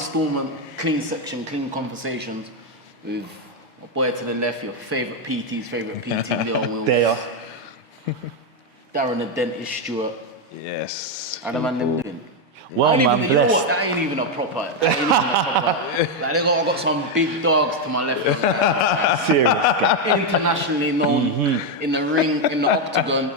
installment, clean section, clean conversations with my boy to the left, your favourite PT's favourite PT, Deron Winn. They are. Darren the Dentist Stewart. Yes. How the man them doing? Well, man, you blessed. know what? That ain't even a proper. Like, I got some big dogs to my left. Serious guy. Internationally known in the ring, in the octagon,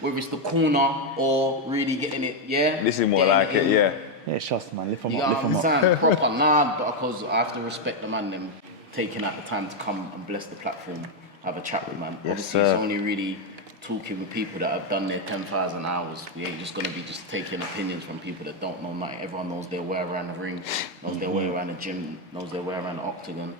whether it's the corner or really getting it, yeah? This is more like it, yeah. Yeah, trust man, lift him You up, know lift what him I'm up. saying? Proper, nah, because I have to respect the man, them taking out the time to come and bless the platform, have a chat with man. Yes, Obviously, sir. it's only really talking with people that have done their 10,000 hours. We ain't just gonna be just taking opinions from people that don't know nothing. Everyone knows their way around the ring, knows their way around the gym, knows their way around the octagon.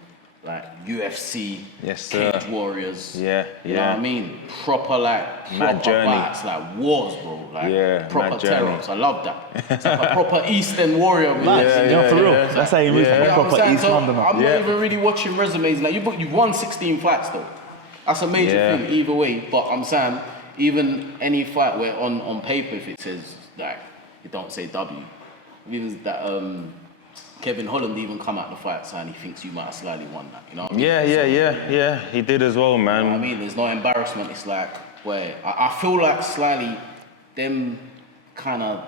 Like UFC, Yes, sir. Cage Warriors. Yeah, You know what I mean? Proper Mad journey. fights, like wars, bro. Like Yeah, proper mad journey. terrors. I love that. It's like a proper Eastern warrior. Yeah, for real. yeah. That's how you move like a You know what proper I'm saying? East So Londoner. I'm not even really watching resumes. Like you've won 16 fights though. That's a major Yeah. thing either way. But I'm saying even any fight where on paper if it says like it don't say W, even that Kevin Holland even come out the fight saying he thinks you might have slightly won that. You know what I mean? Yeah. He did as well, man. You know what I mean? There's no embarrassment. It's like where I feel like slightly them kind of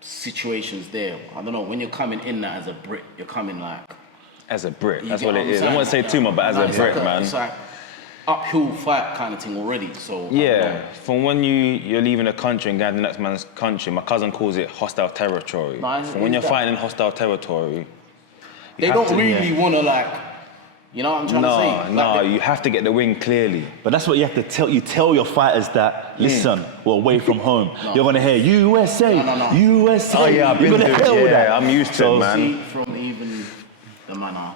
situations there. I don't know, when you're coming in that as a Brit, you're coming like As a Brit, that's get what what it I'm is. I saying? won't say too much, but as a it's Brit, like man. It's like uphill fight kind of thing already. So I don't Yeah, know. from when you're leaving a country and going to the next man's country, my cousin calls it hostile territory. Nah, From when is you're that- fighting in hostile territory, They have don't to, really want to like, you know what I'm trying to say? no, you have to get the win clearly. But that's what you have to tell. You tell your fighters that, listen, we're away from home. You're going to hear USA, No. USA. Oh, yeah, I've You're been gonna through it. hear Yeah, that. I'm used to So, it, man. See, from even the manner,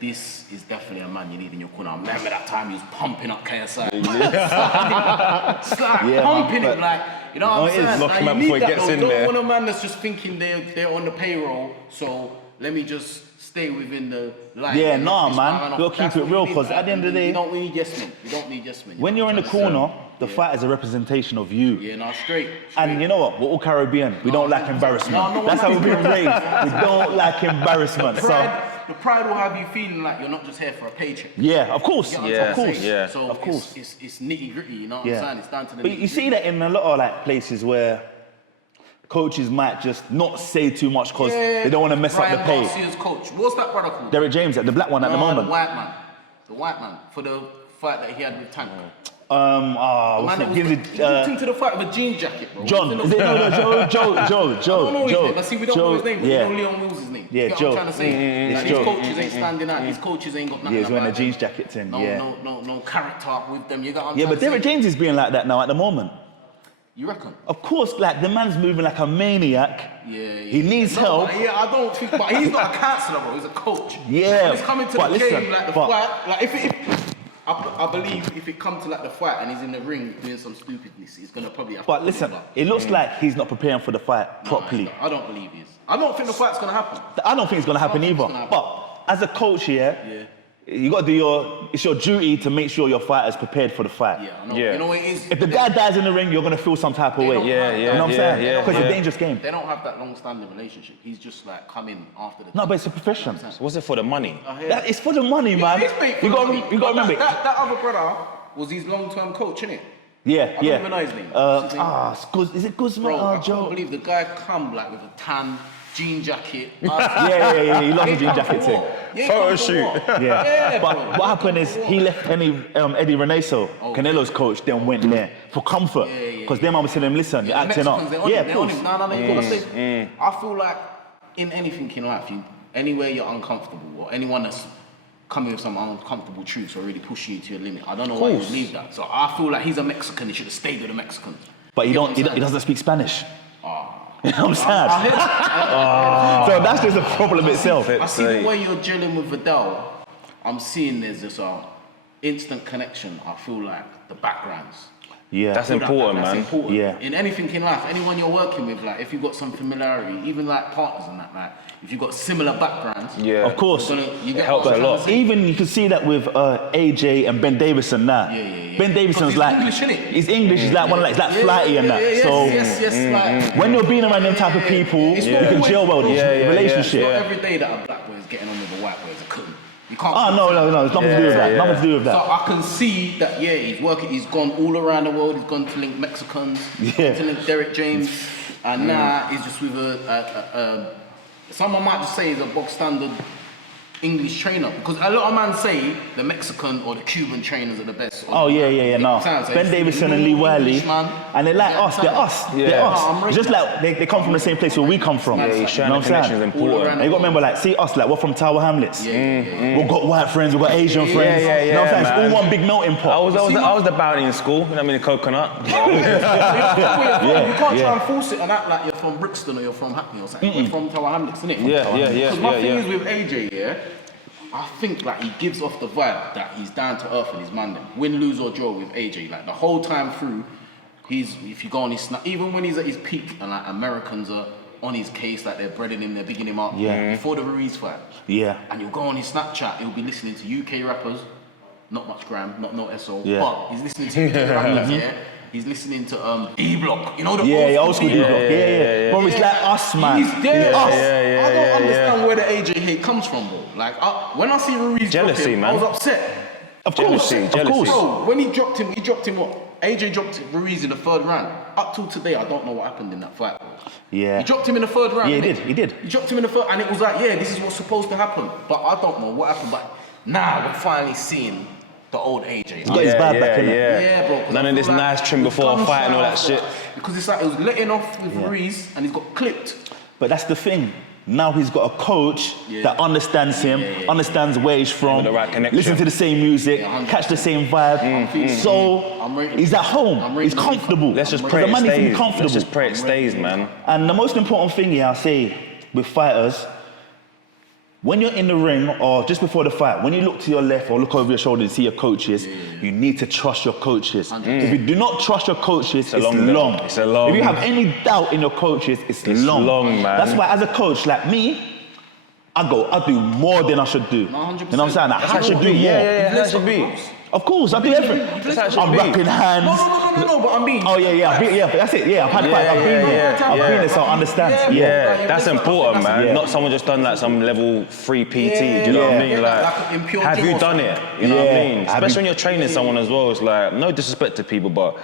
this is definitely a man you need in your corner. I remember that time he was pumping up KSI. It's like Yeah, pumping man, it like, you know what I'm it is. saying? Lock Like, him you up need before he that gets though. in Don't there. want a man that's just thinking they're on the payroll, so let me just stay within the line. Yeah, and nah, just man. fire off. We'll keep That's it what you real, need, 'cause like, at the end of the day- you don't need yes men. You don't need yes men. when you're in the corner, the fight is a representation of you. Yeah, no, straight. And you know what? We're all Caribbean. We don't like embarrassment. No, That's how we've been raised. We don't like embarrassment. So, The pride will have you feeling like you're not just here for a paycheck. yeah, of course. You know what I'm Yeah, trying to course. say? yeah. So Of course. it's nitty gritty, you know what Yeah. I'm saying? It's down to the But nitty you see that in a lot of like places where coaches might just not say too much because they don't want to mess up the Ryan pay. Garcia's coach. What's that brother called? Derek James, the black one at the The moment. white man. The white man. For the fight that he had with Tank. What's Man, that? that Gives was, it, he walked into the fight with a jean jacket, bro. John. He was Is in it, the- no, Joe. I don't know his name, but see, we don't know his name, but Yeah. we know Leon Wills' name. Yeah, You get Joe. what I'm trying to say? It's Like, Joe. these coaches ain't standing out. These coaches ain't got nothing Yeah, he's wearing a about jeans them. jacket thing, No, yeah. no character with them. You got what I'm Yeah, trying but to Derek say? James is being like that now at the moment. You reckon? Of course, like the man's moving like a maniac. Yeah. He needs No, help. but yeah, I don't think, but he's not a counsellor, bro. He's a coach. Yeah, When it's coming to but the listen, game, like the but- fight, like if I believe if it comes to like the fight and he's in the ring doing some stupidness, he's gonna probably have But to listen, pull him up. it looks like he's not preparing for the fight properly. I don't believe he is. I don't think the fight's gonna happen. I don't think it's gonna happen I don't think either. it's gonna happen. But as a coach here, you gotta do it's your duty to make sure your fighter's prepared for the fight. Yeah, I know. Yeah. You know what it is? If the guy dies in the ring, you're gonna feel some type of They way. don't Yeah, have yeah, You know what I'm saying? yeah, Because it's yeah. a dangerous game. They don't have that long-standing relationship. He's just like come in after the. No, but it's a profession. Was it for the money? I hear That, it's for the money, man. It's paid for You the gotta, money. you gotta remember. That other brother was his long-term coach, innit? Yeah, I don't yeah. even know his name. What's his name? Is it Guzman? Bro, I Joe. can't believe the guy come like with a tan jean jacket. Yeah. He loves the He jean come jacket for thing. what? He Photo come for shoot. what? Yeah. But bro. what happened is he left Eddie Reneso, Canelo's coach, then went there for comfort. Yeah. Because them was telling him, listen, you're The acting up. Mexicans, they on Yeah, him, of they on course. him. No, you gotta stay. I feel like in anything in life, anywhere you're uncomfortable or anyone that's coming with some uncomfortable truths or really pushing you to your limit, I don't know why you leave that. So I feel like he's a Mexican, he should have stayed with the Mexicans. But he You get what I'm saying? doesn't speak Spanish. Ah. You know what I'm saying? I hear that. So that's just a problem itself. I see the way you're gelling with Viddal. I'm seeing there's this instant connection. I feel like the backgrounds. Yeah. That's I feel important, that's man. important. Yeah. In anything in life, anyone you're working with, like if you've got some familiarity, even like partners and that, like if you've got similar backgrounds, Yeah. Of course. you get helps what I'm a lot. trying to say. Even you can see that with AJ and Ben Davison now. Yeah. Ben Davison's Because he's like English, innit? he's English. He's like one of like, he's like flighty and that. Yes, So yes, like when you're being around them type of people, It's you not can always- gel well the relationship. It's not every day that a black boy is getting on with a white boy is a couldn't. You can't. Oh no, it's nothing to do with that. Nothing to do with So that. I can see that, he's working, he's gone all around the world, he's gone to link Mexicans, Yeah. to link Derek James, and now he's just with someone might just say he's a bog standard English trainer, because a lot of men say the Mexican or the Cuban trainers are the best. Oh yeah. No. So Ben Davison and Lee Wiley, English, man. and they're like us. They're us. They're Yeah. us. Just like they come from the same place where we come from. Yeah, You he's know sharing what the I'm connections saying? important. And you got to remember, like, see us, like we're from Tower Hamlets. We've got white friends, we've got Asian friends. yeah, You know what I'm saying? man. It's all one big melting pot. I was the bounty in school. You know what I mean? The coconut. You can't yeah. try and force it and act like you're from Brixton or you're from Hackney or something. You're from Tower Hamlets, innit? Yeah. Because my thing is with AJ, I think like he gives off the vibe that he's down to earth and he's man them. Win, lose or draw with AJ, like the whole time through, if you go on his snap, even when he's at his peak and like Americans are on his case, like they're breading him, they're bigging him up. Yeah. Before the Ruiz fight. Yeah. And you'll go on his Snapchat, he'll be listening to UK rappers, not much gram, no SO, Yeah. but he's listening to UK rappers, He's listening to E-Block, you know the Old school E-Block? D-Block. Yeah. Bro, it's like us, man. He's there. Us. I don't understand where the AJ hate comes from, bro. Like, when I see Ruiz Jealousy, drop him, man. I was upset. Of course. Jealousy. Bro, when he dropped him what? AJ dropped Ruiz in the third round. Up till today, I don't know what happened in that fight, bro. Yeah. He dropped him in the third round. Yeah, innit? he did. He dropped him in the third, and it was like, this is what's supposed to happen. But I don't know what happened. But now we're finally seeing the old AJ. He's got his vibe back, innit? Yeah, bro. 'cause None I of feel this nice trim before a fight and all that gunshot shit. Because it's like it was letting off with Ruiz, and he's got clipped. But that's the thing. Now he's got a coach that understands him, understands where he's from, With the right connection. listen to the same music, 100%. catch the same vibe. So I'm rating he's at home. I'm He's rating comfortable. Let's just Because pray the it man needs to be stays. comfortable. Let's just pray it stays, man. And the most important thing here, I say, with fighters, when you're in the ring or just before the fight, when you look to your left or look over your shoulder and see your coaches, you need to trust your coaches. If you do not trust your coaches, it's long. It's a long. If you have any doubt in your coaches, it's long. long, man. That's why as a coach, like me, I do more than I should do. 100%. You know what I'm saying? I That's how have it to should do be. more. Yeah, that should be. Of course, I do everything. That's how it should I'm be. wrapping hands. No, but I mean. Oh yeah, that's it. Yeah, I've had fights. I've been there. I've been there, so I understand. Yeah, that's important, man. Yeah. Not someone just done like some level 3 PT. Do you know what I mean? Like in pure Have gym you or done something. it? You know what I Yeah. mean? Have Especially you- when you're training someone as well. It's like no disrespect to people, but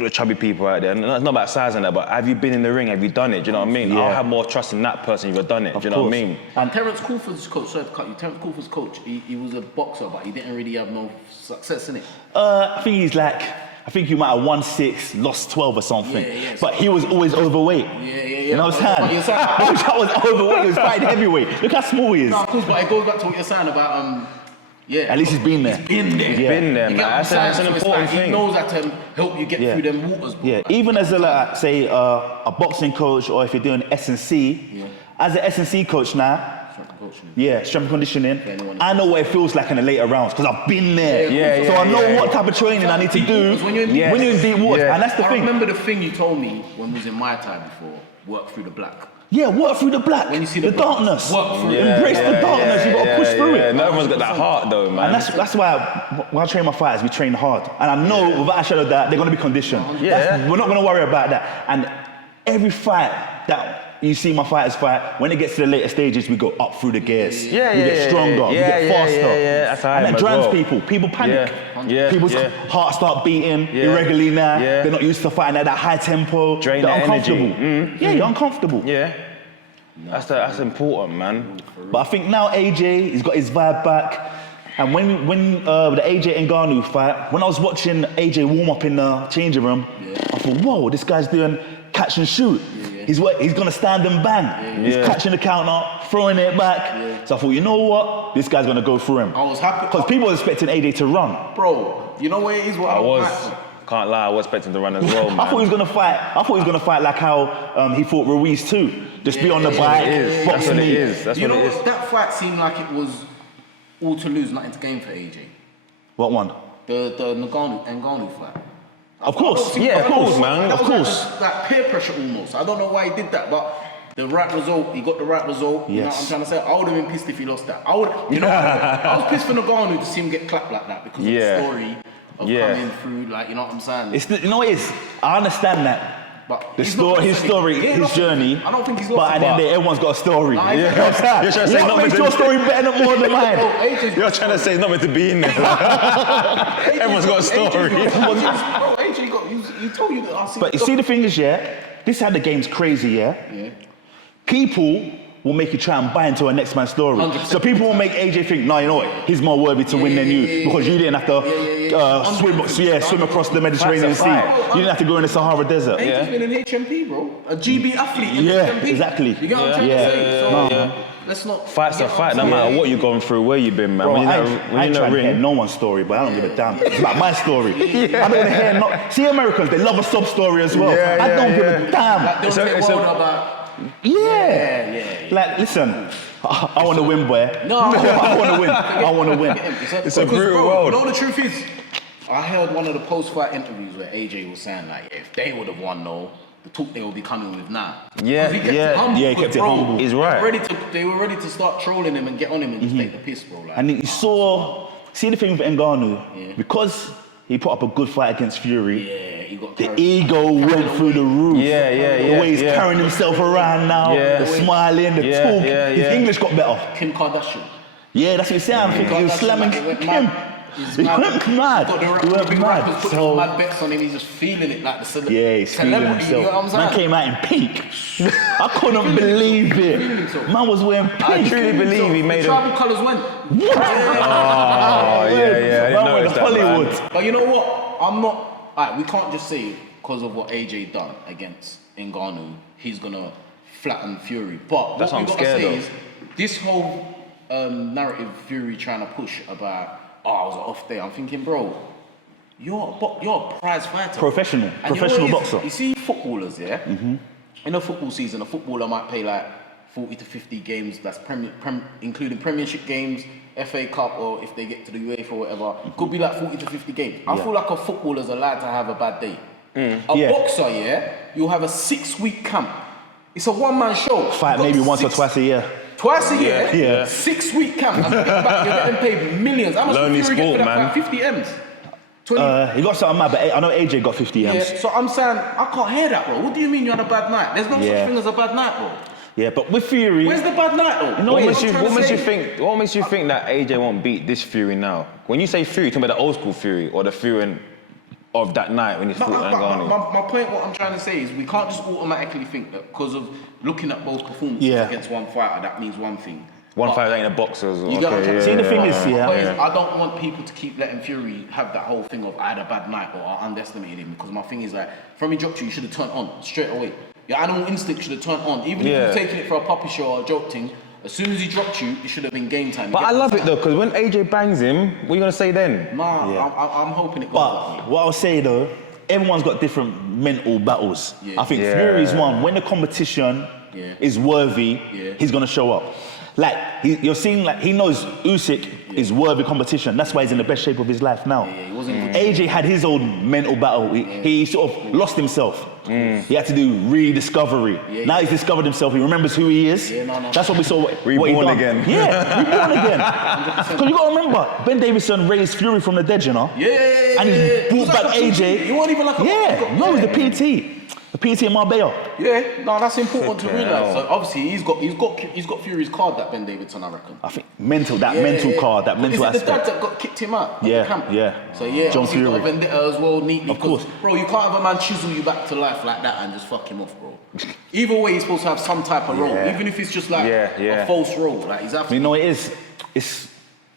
the chubby people out there. And it's not about size and that, but have you been in the ring? Have you done it? Do you know what I mean? Yeah. I'll have more trust in that person if you've done it. Do you know what I mean? And Terence Crawford's coach, sorry to cut you, Terence Crawford's coach, he was a boxer, but he didn't really have no success in it. I think he might have won 6, lost 12 or something. Yeah, But he was always overweight. Yeah. You know what I'm But you're saying? saying- I was overweight. He was fighting heavyweight. Look how small he is. No, of course, but it goes back to what you're saying about, At least he's been there. He's been there. Yeah. Been there, You man. get what I'm That's saying? an So it's important like thing. He knows how to help you get Yeah. through them waters, bro. Yeah, even as a say a boxing coach, or if you're doing S&C, as an S&C coach now, strength and conditioning, I know what it feels like in the later rounds because I've been there. Yeah, so I know yeah. what type of training I need to Deep do waters, when you're in deep when you're in deep waters, Yeah. and that's the I thing. remember the thing you told me when we was in Muay Thai before, work through the black. Yeah, work through the black, When you see the the black, darkness. work through it. Embrace the darkness. You've got to push through it. No everyone's got that heart though, man. And that's why when I train my fighters, we train hard. And I know without a shadow of doubt, they're going to be conditioned. We're not going to worry about that. And every fight that you see my fighters fight, when it gets to the later stages, we go up through the gears. We get stronger, we get faster. That's how I And am that as drowns well. people panic. People's yeah. hearts start beating irregularly now. Yeah. They're not used to fighting at that high tempo. Drain They're the energy. uncomfortable. Yeah, you're uncomfortable. Yeah. That's important, man. But I think now AJ, he's got his vibe back. And when the AJ Ngannou fight, when I was watching AJ warm up in the changing room, I thought, whoa, this guy's doing catch and shoot. He's gonna stand and bang. He's catching the counter, throwing it back. So I thought, you know what? This guy's gonna go through him. I was happy. Because people were expecting AJ to run. Bro, you know what it is? What I don't was. like? Can't lie, I was expecting to run as well, man. I thought he was gonna fight like how he fought Ruiz too. Just be on the bike, That's boxing what it me. is. That's You what know it is. what? That fight seemed like it was all to lose, nothing to gain for AJ. What one? The Ngannou fight. Of course. Yeah, of course, man. That Of was course. like peer pressure almost. I don't know why he did that, but the right result, he got the right result. You know what I'm Yes. trying to say? I would have been pissed if he lost that. I was pissed for Nagano to see him get clapped like that because of the story of coming through, like, you know what I'm saying? You know what it is? I understand that. But His he's not story, Yeah, his journey. I don't think he's But lost at the end of the day, everyone's got a story. Nah, You he's- understand? You're trying to say What not makes meant your to- story better more than mine? You're trying to say it's not meant to be in there. Everyone's got a story. Bro, AJ got, you told you that I see. But you see, the thing is, yeah, this is how the game's crazy, yeah? People will make you try and buy into a next man's story. 100%. So people will make AJ think, no, you know what, he's more worthy to win than you because you didn't have to swim across the Mediterranean Sea. You didn't have to go in the Sahara Desert. AJ's been an HMP, bro. A GB athlete in Yeah, HMP. exactly. You get what I'm trying to say? So, let's not... Fight's a you get what fight, I'm no saying? matter what you've gone through, where you've been, man. Bro, when I you're ain't in the trying to hear ring. no one's story, but I don't give a damn. It's about my story. I'm not gonna hear See, Americans, they love a sob story as well. Yeah, I don't give yeah. a damn. Like, don't It's say a- world about... Yeah. Like, listen, I want to win, boy. No, I want to win. I want to win. It's a brutal world. You know, the truth is, I heard one of the post-fight interviews where AJ was saying, like, if they would have won, though, the talk they will be coming with now. Yeah, 'Cause he kept yeah. it humble, Yeah, he kept it bro, humble. He's right. They were ready to start trolling him and get on him and just take the piss, bro. Like, And you see the thing with Ngannou, because he put up a good fight against Fury, yeah, he got the carried. ego went through the roof. Yeah, The way he's carrying himself around now, Yeah. the smiling, the talk. His English got better. Kim Kardashian. Yeah, that's what he's saying. I'm thinking he was slamming Kim. He's He went mad. Got He the went big mad. rappers putting So, mad bets on him. He's just feeling it like the yeah, he's feeling celebrity. You know what I'm himself. saying? Man came out in pink. I couldn't believe feeling it. himself. Man was wearing pink. I truly believe he The made a... tribal colours went. Oh, yeah, I didn't Man notice went that, Hollywood. man. But you know what? I'm not. Alright, we can't just say because of what AJ done against Ngannou, he's gonna flatten Fury. But That's what what we I'm gotta scared say of. is this whole narrative Fury trying to push about, oh, I was off there. I'm thinking, bro, you're a prize fighter. Professional And you know what it is? boxer. You see footballers, yeah? In a football season, a footballer might play like 40 to 50 games, that's including Premiership games, FA Cup, or if they get to the UEFA or whatever, could be like 40 to 50 games. I feel like a footballer's allowed to have a bad day. A boxer, yeah, you'll have a 6-week camp. It's a one-man show. Fight maybe once or twice a year. Twice a year? Yeah. 6-week camp. And you're getting paid millions. How much Lonely did Fury get for sport, that man. fight? 50 M's? 20? He got something mad, but I know AJ got 50 Yeah, M's. so I'm saying, I can't hear that, bro. What do you mean you had a bad night? There's no such thing as a bad night, bro. Yeah, but with Fury, Where's the bad night, though? know What what makes I'm you trying to say? think? What makes you think that AJ won't beat this Fury now? When you say Fury, you talking about the old school Fury or the Fury of that night when he No, fought Ngannou? my point, what I'm trying to say is we can't just automatically think that because of looking at both performances against one fighter, that means one thing. One But- fighter ain't a boxer. You get what I'm trying to See, say? the thing is, My point is, I don't want people to keep letting Fury have that whole thing of I had a bad night or I underestimated him, because my thing is like, from he dropped you should have turned on straight away. Your animal instinct should have turned on. Even if Yeah. you're taking it for a puppy show or a joke thing, as soon as he dropped you, it should have been game time. You But get I what love I'm it though, because when AJ bangs him, what are you gonna say then? saying? Nah, I'm hoping it goes that way. but what I'll say though, everyone's got different mental battles. Yeah. I think Yeah. Fury's one. When the competition is worthy, he's gonna show up. Like you're seeing, like he knows Usyk is worthy competition. That's why he's in the best shape of his life now. He wasn't good. AJ had his own mental battle. He sort of lost himself. He had to do rediscovery. Now he's discovered himself. He remembers who he is. No. That's what we saw. What he Reborn done. again. Yeah, reborn again. Because you got to remember, Ben Davison raised Fury from the dead, you know. Yeah. And he brought was like back a PT. AJ. He wasn't even like a Yeah, no, it was the PT. The PT in Marbella. Yeah, no, that's important to Fucking realise. hell. So obviously he's got Fury's card, that Ben Davidson, I reckon. I think mental card, that mental Is it the dad aspect. that got kicked him out? of Yeah, the camp? yeah. So yeah, John obviously he's got a Fury. vendetta as well, neatly. Of course. Bro, you can't have a man chisel you back to life like that and just fuck him off, bro. Either way, he's supposed to have some type of role, even if it's just like a false role. Like he's You know what it is?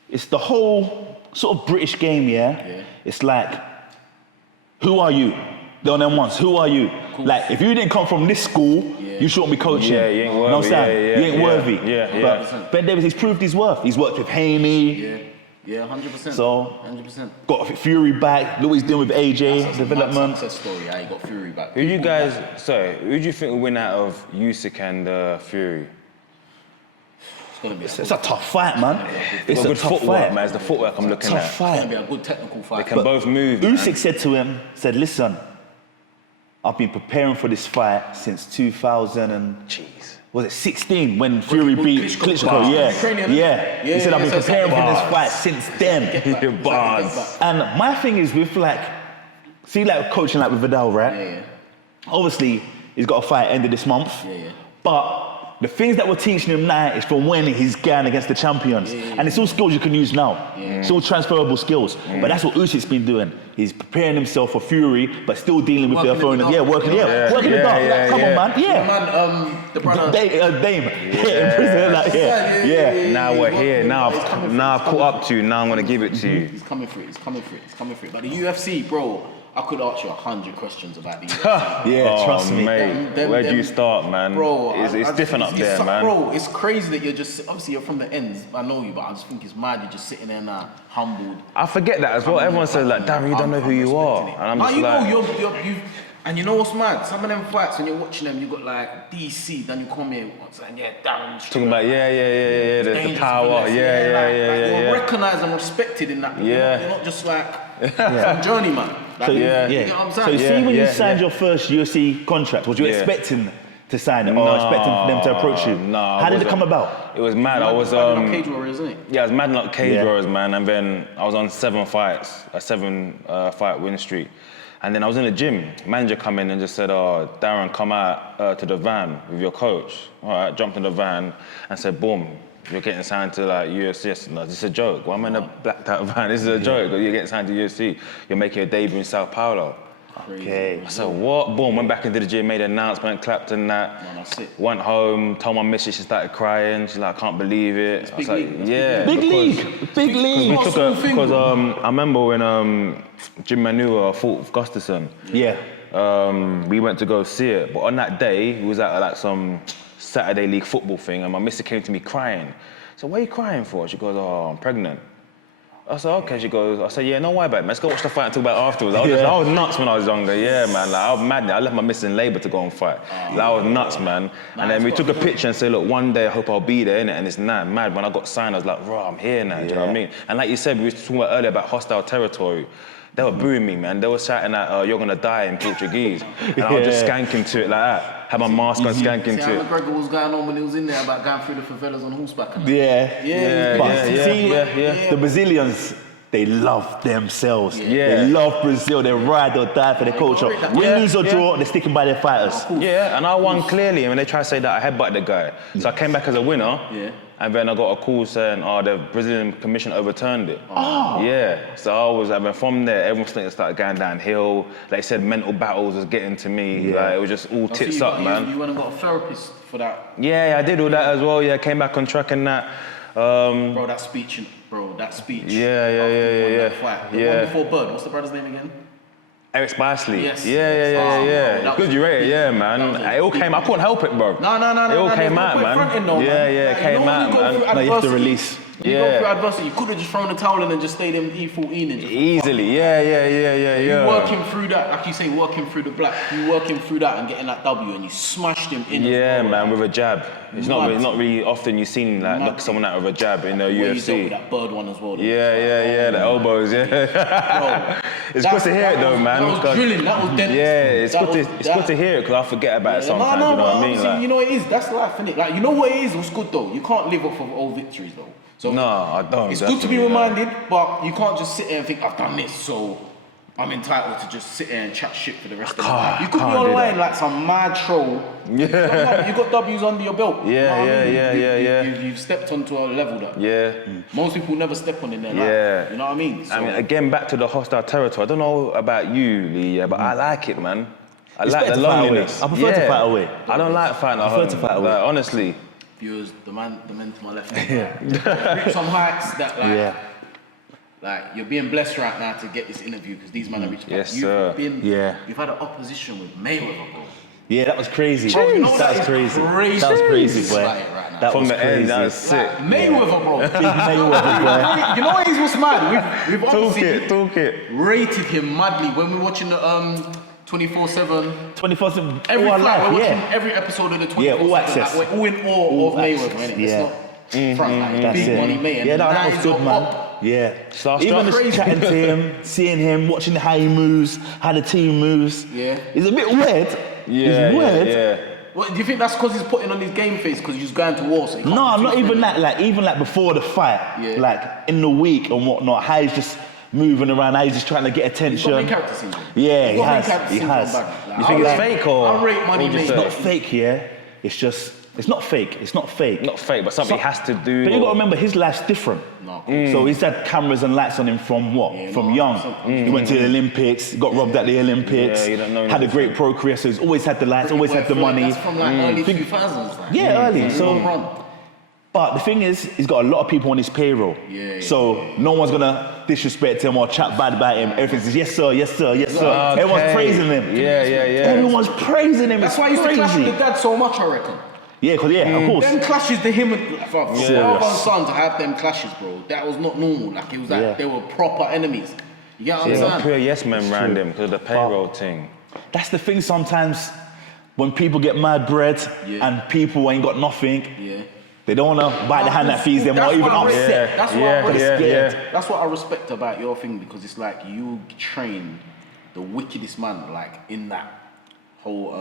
It's the whole sort of British game, yeah? It's like, who are you? They're on them ones. Who are you? Like, if you didn't come from this school, you shouldn't be coaching. Yeah, you ain't You know what I'm worthy. saying? You ain't worthy. Yeah. But Ben Davis, he's proved his worth. He's worked with Haney, Yeah, 100%. So- 100%. got Fury back, look what he's doing with AJ, That's a development. mad success story. How he got Fury back. Who do you guys? Sorry, who do you think will win out of Usyk and Fury? gonna be It's a tough fight, man. It's a good tough footwork, fight. man. It's the footwork I'm looking Tough at. It's gonna fight. be a good technical fight. They can both move. man. Usyk said to him, listen, I've been preparing for this fight since 2000 and Jeez. was it 16 when Fury with beat Klitschko. Klitschko? Yeah, Ukrainian, yeah. He said I've been so preparing for this bars. fight since then. Bars. And my thing is with like, see like coaching like with Viddal, right? Yeah. Obviously, he's got a fight end of this month. Yeah. But the things that we're teaching him now is from when he's going against the champions. And it's all skills you can use now. It's all transferable skills. But that's what Usyk's been doing. He's preparing himself for Fury, but still dealing with the opponent. Yeah, working it out. Come on, man. Yeah. The brother. Dame. In prison. Like, yeah. Now we're here. Now I've caught up to you. Now I'm gonna give it to you. He's coming for it. But the UFC, bro, I could ask you 100 questions about the UFC. Yeah, trust me. Mate, where do you start, man? Bro, It's different up there, man. Bro, it's crazy that you're just, obviously you're from the ends, I know you, but I just think it's mad you're just sitting there now, humbled. I forget that as well. Everyone says like, Darren, you don't know who you are. And I'm just you like, know, and you know what's mad? Some of them fights, when you're watching them, you got like DC, then you come here once and yeah, Darren Stewart. talking about, there's the Dangerous power. Willis, You're Yeah. recognised and respected in that. Yeah. You're not just like some journeyman. Like, So, you know what I'm saying? So see when you Yeah, signed your first UFC contract, was you expecting to sign it or expecting them to approach you? No, How did it come about? It was mad. I was Cage Warriors, isn't it? Yeah, I was mad like Cage Yeah. Warriors, man. And then I was on 7 fights, a 7 fight win streak. And then I was in the gym. Manager come in and just said, "Oh, Darren, come out to the van with your coach." All right, jumped in the van and said, "Boom, you're getting signed to like UFC." No, this is a joke. Why am I in a blacked out van? This is a joke. You're getting signed to UFC. You're making your debut in Sao Paulo. Okay. I said, what? Boom, went back into the gym, made an announcement, clapped and that. No, that's it. Went home, told my missus, she started crying. She's like, I can't believe it. I was big like, league. That's yeah. Big league. What sort of thing, Because bro? I remember when Jim Manua fought with Gustafsson. Yeah. We went to go see it, but on that day, we was at like some Saturday League football thing, and my missus came to me crying. So what are you crying for? She goes, "Oh, I'm pregnant." I said, "Okay." She goes, I said, "Yeah, no worry about it, man. Let's go watch the fight and talk about it afterwards." I was nuts when I was younger, yeah, man. Like, I was mad. I left my missus in labour to go and fight. Like, I was nuts, man. And then we took a picture and said, "Look, one day I hope I'll be there," innit? And it's mad. When I got signed, I was like, "Raw, I'm here now." Do you know what I mean? And like you said, we were talking about earlier about hostile territory. They were booing me, man. They were shouting at, "You're gonna die" in Portuguese. And I was just skanking to it like that. Had my mask on, skanking See to how it. McGregor was going on when he was in there about going through the favelas on horseback and that? Yeah. But see, yeah. the Brazilians, they love themselves. Yeah. They love Brazil. They ride or die for their culture. Win, lose or draw, they're sticking by their fighters. Yeah, and I won clearly, and when they try to say that I headbutted the guy. So I came back as a winner, and then I got a call saying, "Oh, the Brazilian commission overturned it." Oh. Yeah, so I mean, from there, everyone started going downhill. Like I said, mental battles was getting to me. Like, it was just all tits up, man. You went and got a therapist for that. Yeah, I did all that as well. Yeah, came back on track and that. Bro, that speech. Yeah. The one before Bird, what's the brother's name again? Eric Spicely. Yes. Yeah. That Good, was- you rate it, yeah, man. that was it. It all came. I couldn't help it, bro. No. It all came out, man. Yeah, it came out, man. No, you have to release. You go through adversity. You could have just thrown the towel in and just stayed in E14 and just Easily, yeah. You working through that, like you say, working through the black. You working through that and getting that W, and you smashed him in. Yeah, man, with a jab. It's not really often you've seen like knock someone out with a jab in the Where you dealt with UFC. that Bird one as well. Yeah, the elbows, yeah. Bro, It's good to hear it though, man. That was drilling. That was dead. Yeah, it's good to hear it because I forget about it sometimes. No, you know what I but mean? obviously, Like, you know what it is. That's life, innit? Like, you know what it is. What's good though? You can't live off of old victories though. So no, I don't. It's good to be definitely, reminded, but you can't just sit there and think I've done this, so I'm entitled to just sit there and chat shit for the rest of the night. You could be can't do online that. like some mad troll. Yeah. You got W's under your belt. You know what I mean? Yeah. You've stepped onto a level that Yeah. most people never step on in their Yeah. life. You know what I mean? So, I mean, again, back to the hostile territory. I don't know about you, Lee, but I like it, man. I like better the to fight away. loneliness. I prefer to fight away. I don't like fighting at I prefer home. to fight away. Like, honestly. viewers, the men to my left. Reach some heights that like you're being blessed right now to get this interview because these men are reaching. Yes, sir. You've had an opposition with Mayweather, bro. Yeah, that was crazy. Bro, you know that that was is crazy. crazy. That was crazy, boy. Right now. That From was the crazy. end, that was sick. Mayweather, bro. Big Mayweather, boy. You know what is what's mad? We've obviously Talk it. rated him madly when we're watching the 24/7. 24/7. Every all fight, life, we're watching yeah. every episode of the 24/7. Yeah, all access. Like, we're all in awe of Mayweather, innit? Yeah. front, like That's big it. money mate. Yeah, And that now was he's good, got man. up. Yeah. Starstruck. Even just Crazy. chatting to him, seeing him, watching how he moves, how the team moves. Yeah. It's a bit weird. Yeah, It's weird. yeah. What, do you think that's because he's putting on his game face because he's going to war? So he can't No, be not too even friendly? that. Like even like before the fight, Yeah. like in the week and whatnot, how he's just moving around, how he's just trying to get He's attention. got main character syndrome. Yeah, He's he got main has. character He syndrome has. back. Like, You think I it's rate- fake or? I rate money or just mate. It's not fake, yeah. It's just, it's not fake. It's not fake. Not fake, but something he has to do. But you got to or- remember, his life's different. No. So he's had cameras and lights on him from what? Yeah, From no, young. something. He went to the Olympics, got robbed at the Olympics, Yeah, you don't know had a nothing. great pro career, so he's always had the lights, always had the money. That's from like early 2000s. Like. Yeah, early. So, Run. but the thing is, he's got a lot of people on his payroll. Yeah, So no one's gonna disrespect him or chat bad about him. Everything says yes sir, yes sir, yes sir. Okay. Everyone's praising him. Yeah. Everyone's praising him. That's It's why he used to clash with crazy. the dad so much, I reckon. Yeah, of course. Them clashes to him and like, for Serious. father and son to have them clashes, bro. That was not normal. Like it was like Yeah. they were proper enemies. You get what They I'm got saying? pure yes men around true. him because of the payroll thing. That's the thing sometimes when people get mad bread Yeah. and people ain't got nothing, Yeah. they don't want to bite the hand that feeds them or That's even what I rate- upset. That's what Yeah, I rate- yeah, scared. yeah. That's what I respect about your thing because it's like you train the wickedest man like in that whole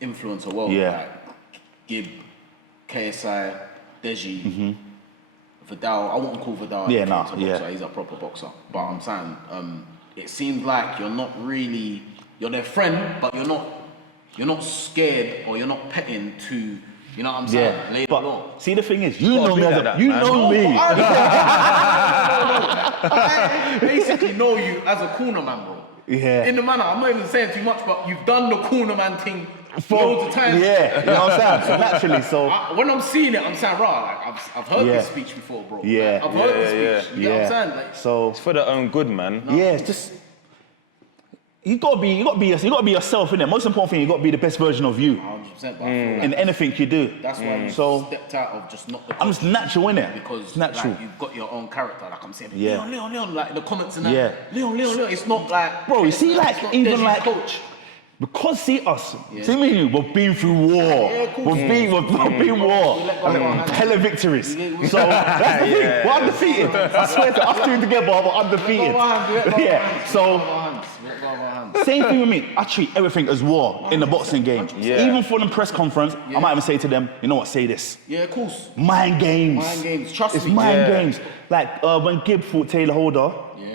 influencer world. Yeah. Like Gib, KSI, Deji, Viddal. I wouldn't call Viddal Yeah, an nah, influencer yeah. boxer. He's a proper boxer. But I'm saying it seems like you're not really you're their friend, but you're not scared or you're not petting to. You know what I'm saying? Yeah, Lay the law. but see the thing is, you gotta know be me, like that, you man. know me. I basically know you as a corner man, bro. Yeah. In the manner, I'm not even saying too much, but you've done the corner man thing loads of times. Yeah, you know what I'm saying? So naturally, so When I'm seeing it, I'm saying, right, like I've heard Yeah. this speech before, bro. Yeah. Like, I've heard Yeah, this speech. You know what I'm saying? Like, so It's for their own good, man. yeah, it's just you gotta be yourself, innit? Most important thing, you gotta be the best version of you 100%. But I feel like in anything you do. that's why we So- stepped out of just not the I'm just natural, innit? because It's natural. like, you've got your own character. Like I'm saying, Yeah. Leon, like in the comments and that. Yeah. Leon. It's not like Bro, you see, it's like, not even Deji's like- coach. Because see us, Yeah. see me and you, we've been through war. of course. We've been war. We let go of our hands. Hella victories. We- So that's the thing. We're undefeated. I swear to us two together, we're undefeated. Yeah. So same thing with me. I treat everything as war in the boxing game. Yeah. Even for the press conference, I might even say to them, you know what, say this. Yeah, of course. Mind games. Mind games, trust It's me. mind Yeah. games. Like when Gibb fought Taylor Holder, Yeah.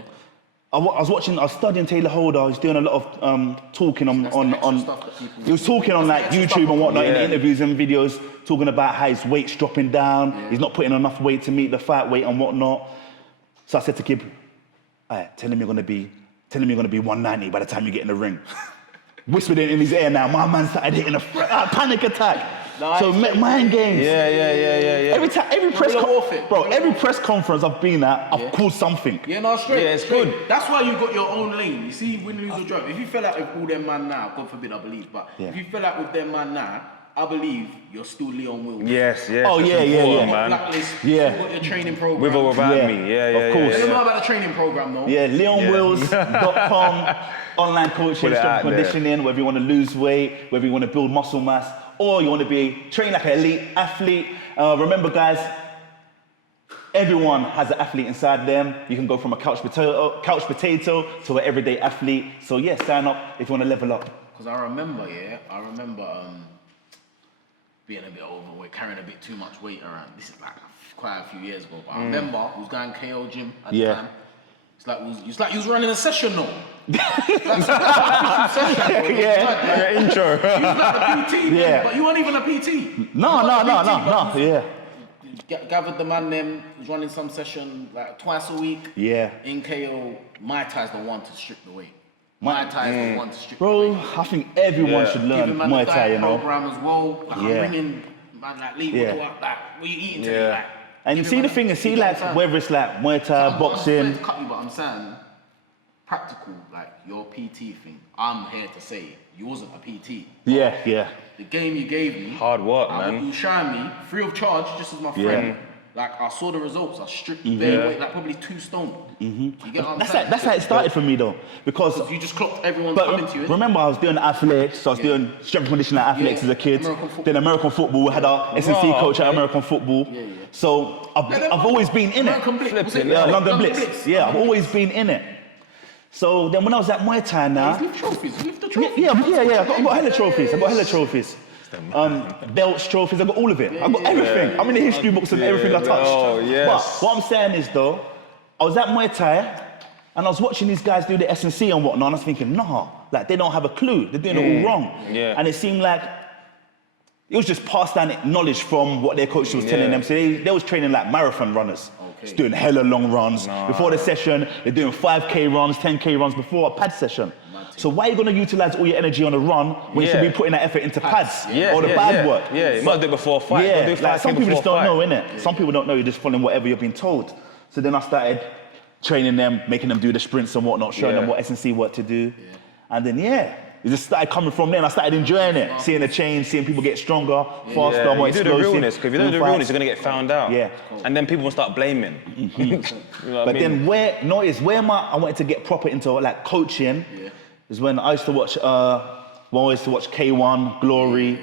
I was studying Taylor Holder. He was doing a lot of talking on That's the extra stuff that people- he was talking on like That's the extra YouTube stuff. and whatnot in the Yeah. interviews and videos, talking about how his weight's dropping down. He's not putting enough weight to meet the fight weight and whatnot. So I said to Gibb, tell him you're gonna be 190 by the time you get in the ring. Whispered it in his ear now. My man started hitting a panic attack. No, So it's- mind games. Yeah. Every press Guerrilla warfare. bro, every press conference I've been at, I've called something. Yeah, no, straight. Yeah, it's straight. good. That's why you got your own lane. You see, win, lose, or draw. If you fell out with all them man now, God forbid, I believe, but if you fell out with them man now, I believe you're still Leon Willis. Yes. Oh, that's yeah, important, yeah. man. Blacklist. Yeah. You got your training program. With or without Yeah, me. Yeah. of course. Tell them about the training program, though. Yeah, leonwills.com, online coaching, Put it strength out there. conditioning, whether you want to lose weight, whether you want to build muscle mass, or you want to be trained like an elite athlete. Remember, guys, everyone has an athlete inside them. You can go from a couch potato to an everyday athlete. So yeah, sign up if you want to level up. Because I remember being a bit overweight, carrying a bit too much weight around. This is like quite a few years ago, but I remember I was going KO gym at the time. It's like you was running a session though. It's like a session, bro. Yeah. Intro. You was like a PT, Yeah. but you weren't even a PT. No, yeah. Gathered the man them, was running some session like twice a week. Yeah. In KO, Muay Thai is the one to strip the weight. Muay Thai is the one to strip the Bro, weight. I think everyone should Give learn him man Muay the Thai, diet you know. program as well. Like Yeah. I'm bringing man like Lee, Yeah. what are you eating today? Yeah. Like, And you give see him the man- thing is, see you know like what I'm saying? whether it's like Muay Thai, I'm boxing. sorry to cut you, but I'm saying practical, like your PT thing. I'm here to say you wasn't a PT. Yeah. The game you gave me, Hard work, man. You shine me free of charge, just as my Yeah. friend. Like, I saw the results. I stripped bare weight, like probably 2 stone. You get what I'm saying? That's how it started for me though, because You just clocked everyone but coming to you. remember, I was doing athletics, so I was doing strength and conditioning athletics as a kid. American football. Then American football, we had our S&C coach at American football. So I've always been in American it. Blitz, was it? Yeah, London Blitz. Yeah, I've always been in it. So then when I was at Muay Thai now, Lift trophies. Lift the trophies. yeah, I've got hella trophies. I've got hella trophies. Belts, trophies, I've got all of it. I've got everything. I'm in the history books of everything I touched. Oh, yes. But what I'm saying is though, I was at Muay Thai and I was watching these guys do the S&C and whatnot, and I was thinking, nah, like they don't have a clue. They're doing it all wrong. Yeah. And it seemed like it was just passed down knowledge from what their coach was telling them. So they was training like marathon runners. Just doing hella long runs. Before the session, they're doing 5K runs, 10K runs before a pad session. So why are you going to utilize all your energy on a run when you should be putting that effort into pads or the pad work? Yeah, you might do it before a fight. Yeah, Do like some people just don't know, innit? Yeah. Some people don't know, you're just following whatever you're being told. So then I started training them, making them do the sprints and whatnot, showing them what S&C work to do. And then, it just started coming from there, and I started enjoying it, seeing the change, seeing people get stronger, faster, more you do explosive. the realness, because if you don't do the realness, you're going to get found out. Yeah. And then people will start blaming. You know what I mean? Then I wanted to get proper into like coaching is when I used to watch, K1, Glory.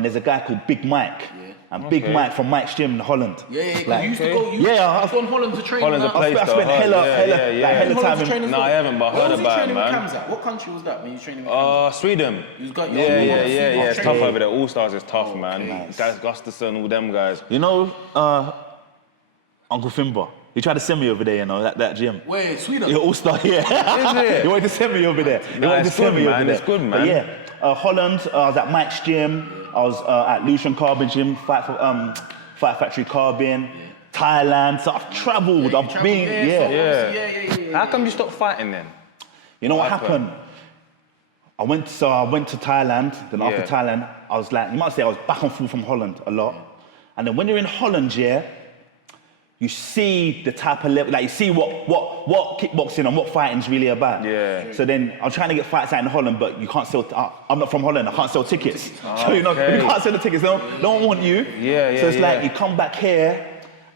There's a guy called Big Mike. And Big Mike from Mike's Gym in Holland. Yeah, you used to go. I was on Holland to train. Holland's a place I spent hella time in. No, I haven't, but I heard about it, man. What country was that when you was training with Kamsa? Sweden. Yeah. It's tough over there. All Stars is tough, man. nice. Guys, Gustafsson, all them guys. You know, Uncle Fimba. He tried to send me over there, that gym. Where, Sweden? You're all-star, yeah. Is it? He wanted to send me over there. It's good, man. It's good, man. But Holland, I was at Mike's Gym. I was at Lucian Carbon Gym, Fight Factory Carbon, Thailand. So I've travelled. I've been, How come you stopped fighting then? You know what happened? I went to Thailand. Then after Thailand, I was like, you might say I was back and forth from Holland a lot. And then when you're in Holland, you see the type of level, like you see what kickboxing and what fighting's really about. Yeah. So then I'm trying to get fights out in Holland, but you can't sell. I'm not from Holland. I can't sell tickets. So you can't sell the tickets. They don't want you. So it's like you come back here,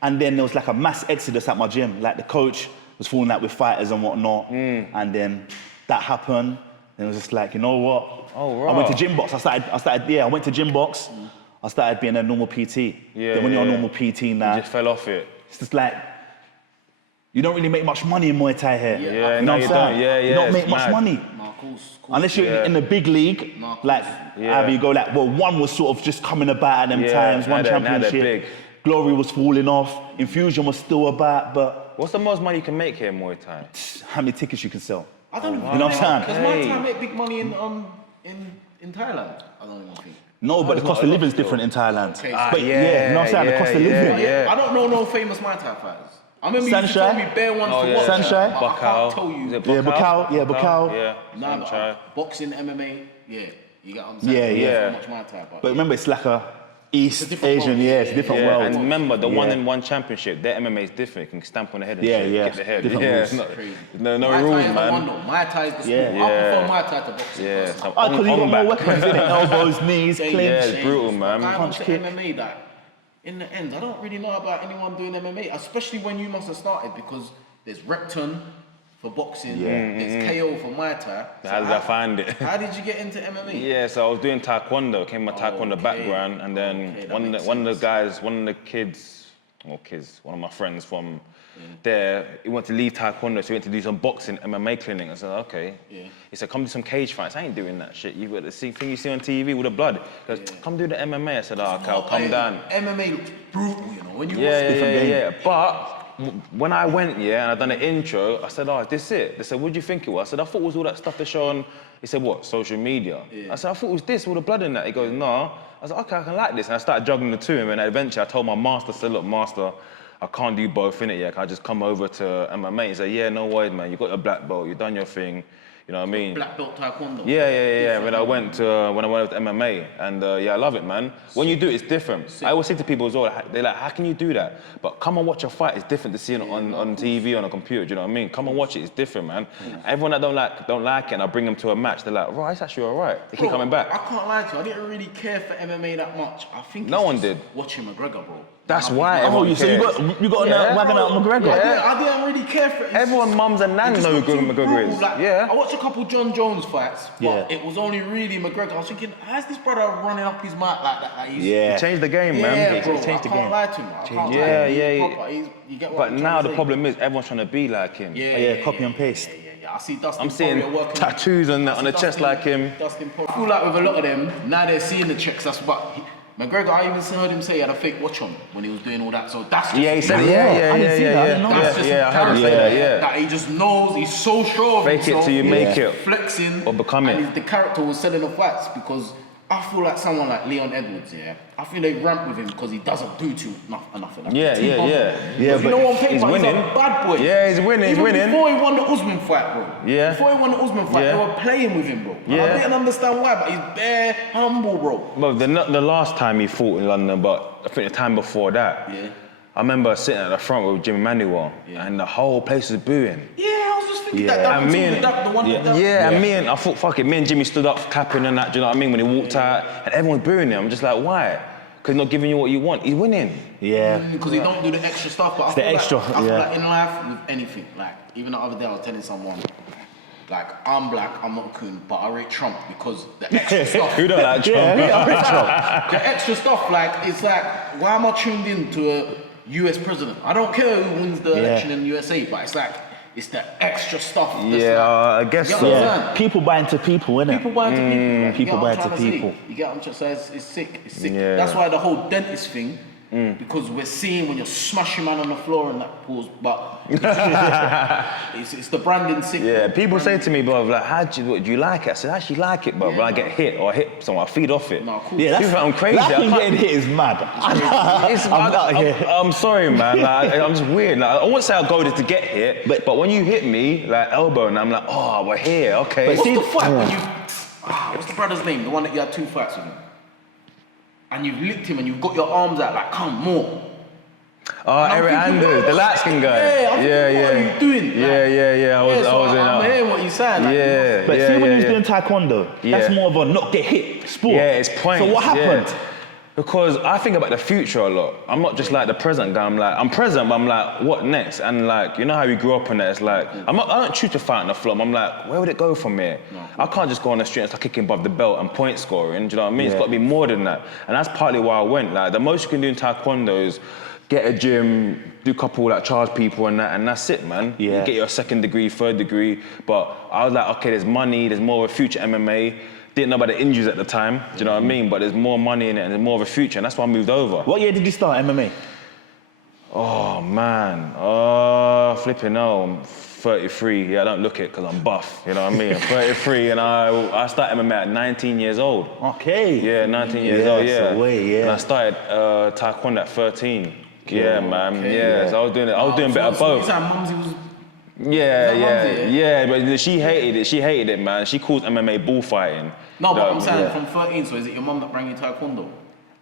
and then there was like a mass exodus at my gym. Like the coach was falling out with fighters and whatnot, and then that happened. And it was just like, you know what? I went to gym box. I went to gym box. I started being a normal PT. Then when you're a normal PT now, You just fell off it. it's just like, you don't really make much money in Muay Thai here. Yeah, you know no, what I'm you saying? don't. Yeah, You don't it's make much mad. money. Unless you're in the big league, like either you go like, one was sort of just coming about at them times, one now they're championship. big. Glory was falling off, Infusion was still about, but What's the most money you can make here in Muay Thai? how many tickets you can sell? I don't know. You know what I'm saying? Does Muay Thai make big money in Thailand? I don't even think. No, but the cost of living is different in Thailand. Okay, But you know what I'm saying? The cost of living. I don't know no famous Muay Thai fighters. I remember you told me bare ones to watch. Sunshine? But I can't tell you. Is it Yeah, Bacau. Yeah, Nah, Sunshine. boxing, MMA, you get what I'm saying? Yeah. So much Muay Thai, But remember, it's like a East different Asian, world. it's a different world. And remember, the 1-in-1 championship, their MMA is different. You can stamp on the head and get the head. Different rules. It's not, Crazy. no Muay rules, Thai is the man. one though. Muay Thai is the sport. Yeah. I prefer Muay Thai to boxing. Yeah, personally. Oh, because you got more weapons in it. Elbows, knees, clinch. it's brutal, man. I Punch went to kick. MMA that, in the end, I don't really know about anyone doing MMA, especially when you must have started, because there's Repton for boxing, there's KO for Muay Thai. How did I find it? How did you get into MMA? Yeah, so I was doing Taekwondo, came from my Taekwondo background, and then one of the kids, one of my friends from there, he wanted to leave Taekwondo, so he went to do some boxing MMA clinic. I said, okay. He said, come do some cage fights. I ain't doing that shit. You got the thing you see on TV with the blood. He goes, come do the MMA. I said, okay, I'll come down. MMA looks brutal, you know, when you watch Yeah. But when I went, and I done an intro, I said, is this it? They said, what do you think it was? I said, I thought it was all that stuff they show on, he said, what, social media? I said, I thought it was this, all the blood in that. He goes, no. I was like, okay, I can like this. And I started juggling the two, and then eventually I told my master, I said, look, master, I can't do both in it yet. Can I just come over to MMA? He said, yeah, no worries, man. You got your black belt, you done your thing. You know what I mean? Black belt taekwondo. Yeah. When I went to MMA, and I love it, man. When you do it, it's different. I always say to people as well, they're like, how can you do that? But come and watch a fight. It's different to seeing it on TV, on a computer. Do you know what I mean? Come and watch it. It's different, man. Everyone that don't like it, and I bring them to a match, they're like, right, it's actually all right. They keep coming back. I can't lie to you. I didn't really care for MMA that much. I think no one did. Watching McGregor, bro. That's why everyone cares. So you got wagging out McGregor? Yeah. I didn't really care for it. Everyone mums and nan know who McGregor is. Like, yeah. I watched a couple John Jones fights, but it was only really McGregor. I was thinking, how's this brother running up his mouth like that? Like He changed the game, man. Yeah, bro. He changed the game. I can't lie to him. I can't lie. You get what But I'm trying now to the say? problem is everyone's trying to be like him. Copy and paste. Yeah. I see Dustin I'm seeing Poirier working. tattoos on the chest like him. Dustin Poirier. I feel like with a lot of them, now they're seeing the checks. That's what McGregor. I even heard him say he had a fake watch on when he was doing all that. So that's just He said it. That's just I heard him say that. That he just knows. He's so sure of Fake himself. it till you make it. Flexing Or become and it. The character was selling the fights because I feel like someone like Leon Edwards. I feel they ramp with him because he doesn't do enough of that. Yeah. But you know what I'm he's saying? winning. He's a bad boy. Yeah, he's winning. Even before he won the Usman fight, bro. Yeah. Before he won the Usman fight, they were playing with him, bro. Yeah. I didn't understand why, but he's bare humble, bro. Well, the last time he fought in London, but I think the time before that, I remember sitting at the front with Jim Manuel, and the whole place was booing. Yeah, I was just thinking that And was me and the one that and I thought, fuck it, me and Jimmy stood up clapping and that, do you know what I mean? When he walked out, and everyone was booing him. I'm just like, why? Because he's not giving you what you want. He's winning. Yeah. Because he don't do the extra stuff. But the extra, I feel like in life, with anything, like, even the other day I was telling someone, like, I'm black, I'm not a coon, but I rate Trump because the extra stuff. Who don't like Trump? I rate Trump. The extra stuff, like, it's like, why am I tuned in to a US president? I don't care who wins the election in the USA, but it's like, it's the extra stuff. I guess so. Yeah. People buy into people, innit? People buy into people. Like, people buy into people. You get what I'm trying to say? It's sick. It's sick. Yeah. That's why the whole dentist thing, because we're seeing when you're smashing man on the floor and that pause, but it's the branding sick. Yeah, people say to me, bro, like, do you like it? I said, I actually like it, but when I get hit or hit someone, I feed off it. No, cool. Yeah, People think I'm crazy. Laughing getting hit is mad. I'm sorry, man. Like, I'm just weird. Like, I won't say I'll go there to get hit, but when you hit me, like elbow, and I'm like, oh, we're here, okay. What's the fight when you? What's the brother's name? The one that you had 2 fights with him, and you've licked him and you've got your arms out like, come more. Eric Anders, the light skin guy. Yeah. What are you doing? Like, I was in. I'm hearing what you're saying. Like, But see, when he was doing Taekwondo, that's more of a not get hit sport. Yeah, it's points. So what happened? Yeah. Because I think about the future a lot. I'm not just like the present guy. I'm present, but I'm like, what next? And like, you know how we grew up in that? It's like, I don't choose to fight in the floor. I'm like, where would it go from here? I can't just go on the street and start kicking above the belt and point scoring. Do you know what I mean? It's got to be more than that. And that's partly why I went. Like, the most you can do in Taekwondo is get a gym, do a couple like charge people and that's it, man. Yeah. You get your 2nd degree, 3rd degree. But I was like, okay, there's money, there's more of a future MMA. Didn't know about the injuries at the time, do you know what I mean? But there's more money in it and there's more of a future, and that's why I moved over. What year did you start MMA? Oh, man. Flipping hell, I'm 33. Yeah, I don't look it because I'm buff, you know what I mean? I'm 33 and I started MMA at 19 years old. Okay. Yeah, 19 years old, yeah. Way, And I started Taekwondo at 13. Yeah, man. Okay, yeah. So I was doing a bit of both. Mumsy was. Yeah, but she hated it. She hated it, man. She calls MMA bullfighting. No, but I'm saying from 13. So is it your mum that brought you Taekwondo?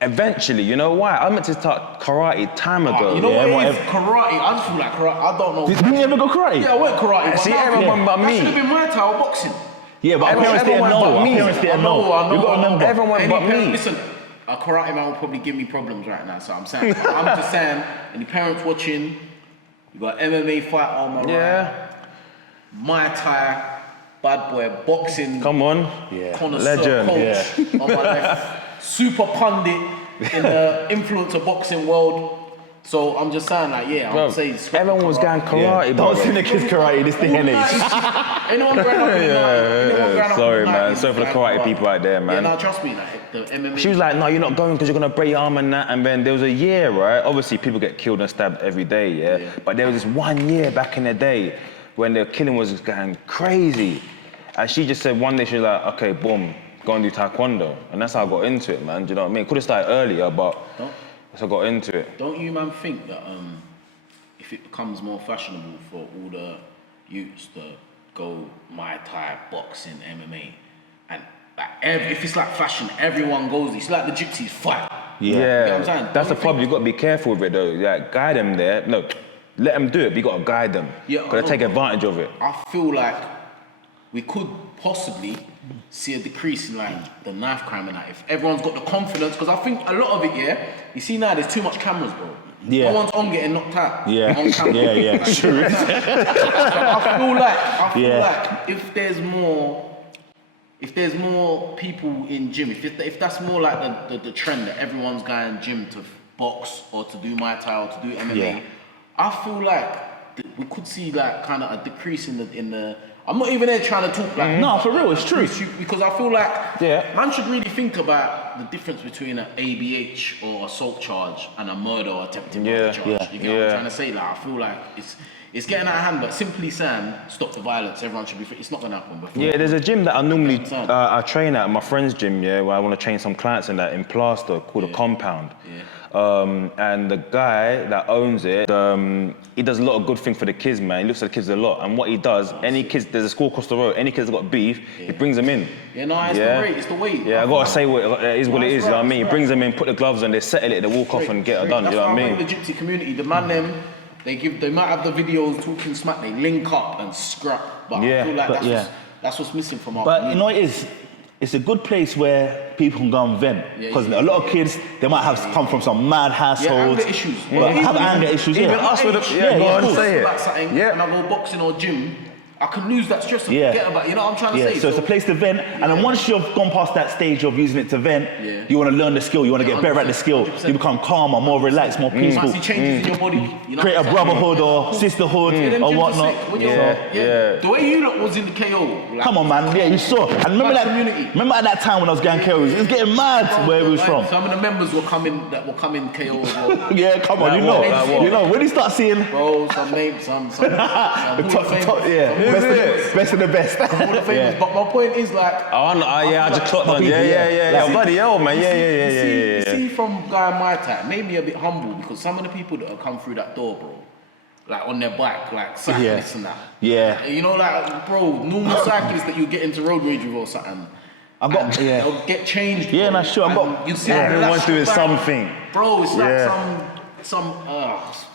Eventually, you know why? I meant to start karate time ago. You know what it is? Karate. I just feel like karate. I don't know. Did you ever go karate? Yeah, I went karate. See, everyone but me. That should have been my style, boxing. Yeah, but our parents didn't know. Our parents didn't know. I know. You gotta remember. Everyone but me. Listen, a karate man will probably give me problems right now. So I'm saying, I'm just saying, any parents watching, you got MMA fight on my right. Muay Thai, bad boy, boxing. Come on. Connoisseur Legend. coach on my left. Super pundit in the influencer boxing world. So I'm just saying, like, I'm saying. Everyone was going karate, bro. Don't send the kids karate this day and age. Anyone growing up Sorry, man. Sorry for the karate people out there, man. Yeah, no, trust me, like, the MMA. She was like, no, you're not going because you're going to break your arm and that. And then there was a year, right? Obviously, people get killed and stabbed every day, yeah? But there was this 1 year back in the day when the killing was just going crazy. And she just said one day, she was like, okay, boom, go and do Taekwondo. And that's how I got into it, man. Do you know what I mean? Could have started earlier, but so I got into it. Don't you, man, think that if it becomes more fashionable for all the youths to go Muay Thai, boxing, MMA, and like if it's like fashion, everyone goes. It's like the gypsies fight. Yeah, You know what I'm saying? that's the problem. You got to be careful with it though. Like, guide them there. No, let them do it, but you got to guide them. Yeah, got to take advantage of it. I feel like we could possibly see a decrease in like the knife crime and that if everyone's got the confidence. Because I think a lot of it, you see now there's too much cameras, bro. Yeah. No one's on getting knocked out. Yeah. On camera. Yeah. Like, True. I feel like if there's more people in gym, if that's more like the trend that everyone's going gym to box or to do Muay Thai or to do MMA, Yeah. I feel like we could see like kind of a decrease in the. I'm not even there trying to talk like No, for real, it's true. because I feel like Yeah. man should really think about the difference between an ABH or assault charge and a murder or attempted murder charge. Yeah. You get what I'm trying to say? Like I feel like it's getting out of hand, but simply saying stop the violence, everyone should be free. It's not gonna happen before. Yeah, there's a gym that I normally I train at, my friend's gym, where I want to train some clients in that in Plaster called a Compound. Yeah. And the guy that owns it, he does a lot of good things for the kids, man. He looks at the kids a lot. And what he does, any kids, there's a school across the road, any kids that got beef, he brings them in. Yeah, no, it's the weight, it's the weight. Yeah, I gotta say what it is, what it is, you know what I mean? He right. brings them in, put the gloves on, they settle it, they walk off and get it done, you know what I mean? The gypsy community, the man them, they might have the videos talking smack, they link up and scrap. But I feel like that's what's missing from our But community. you know what it is? It's a good place where people can go and vent. Because a lot of kids, they might have come from some mad households. Anger issues. But have anger issues, Even us with the, go on, cool. say it. About something, and I go boxing or gym, I can lose that stress and forget about it. You know what I'm trying to say? So it's a place to vent, and then once you've gone past that stage of using it to vent, you want to learn the skill, you want to get better at the skill, 100%. you become calmer, more relaxed, more You peaceful. might see changes in your body. You know Create a what I'm saying? brotherhood or sisterhood Them or gyms are whatnot. sick. When you're- The way you lot was in the KO. Like, Come on, man. Yeah, you saw. And remember Bad that. community. Remember at that time when I was going KO, it was getting mad where we was from. Some of the members were coming KO as well. Yeah, come on, Like you know. what? Like what? You know, when you start seeing Bro, some names, some the top, best of the best. All the famous. But my point is like. I just clocked on. Yeah. Bloody hell, man. You see from Guy Muay Thai, made me a bit humble because some of the people that have come through that door, bro, like on their bike, like cyclists and that. Yeah. You know, like, bro, normal cyclists that you get into road rage with or something. They'll get changed. Yeah, bro. no, sure. You see Everyone's doing back. something. Bro, it's like some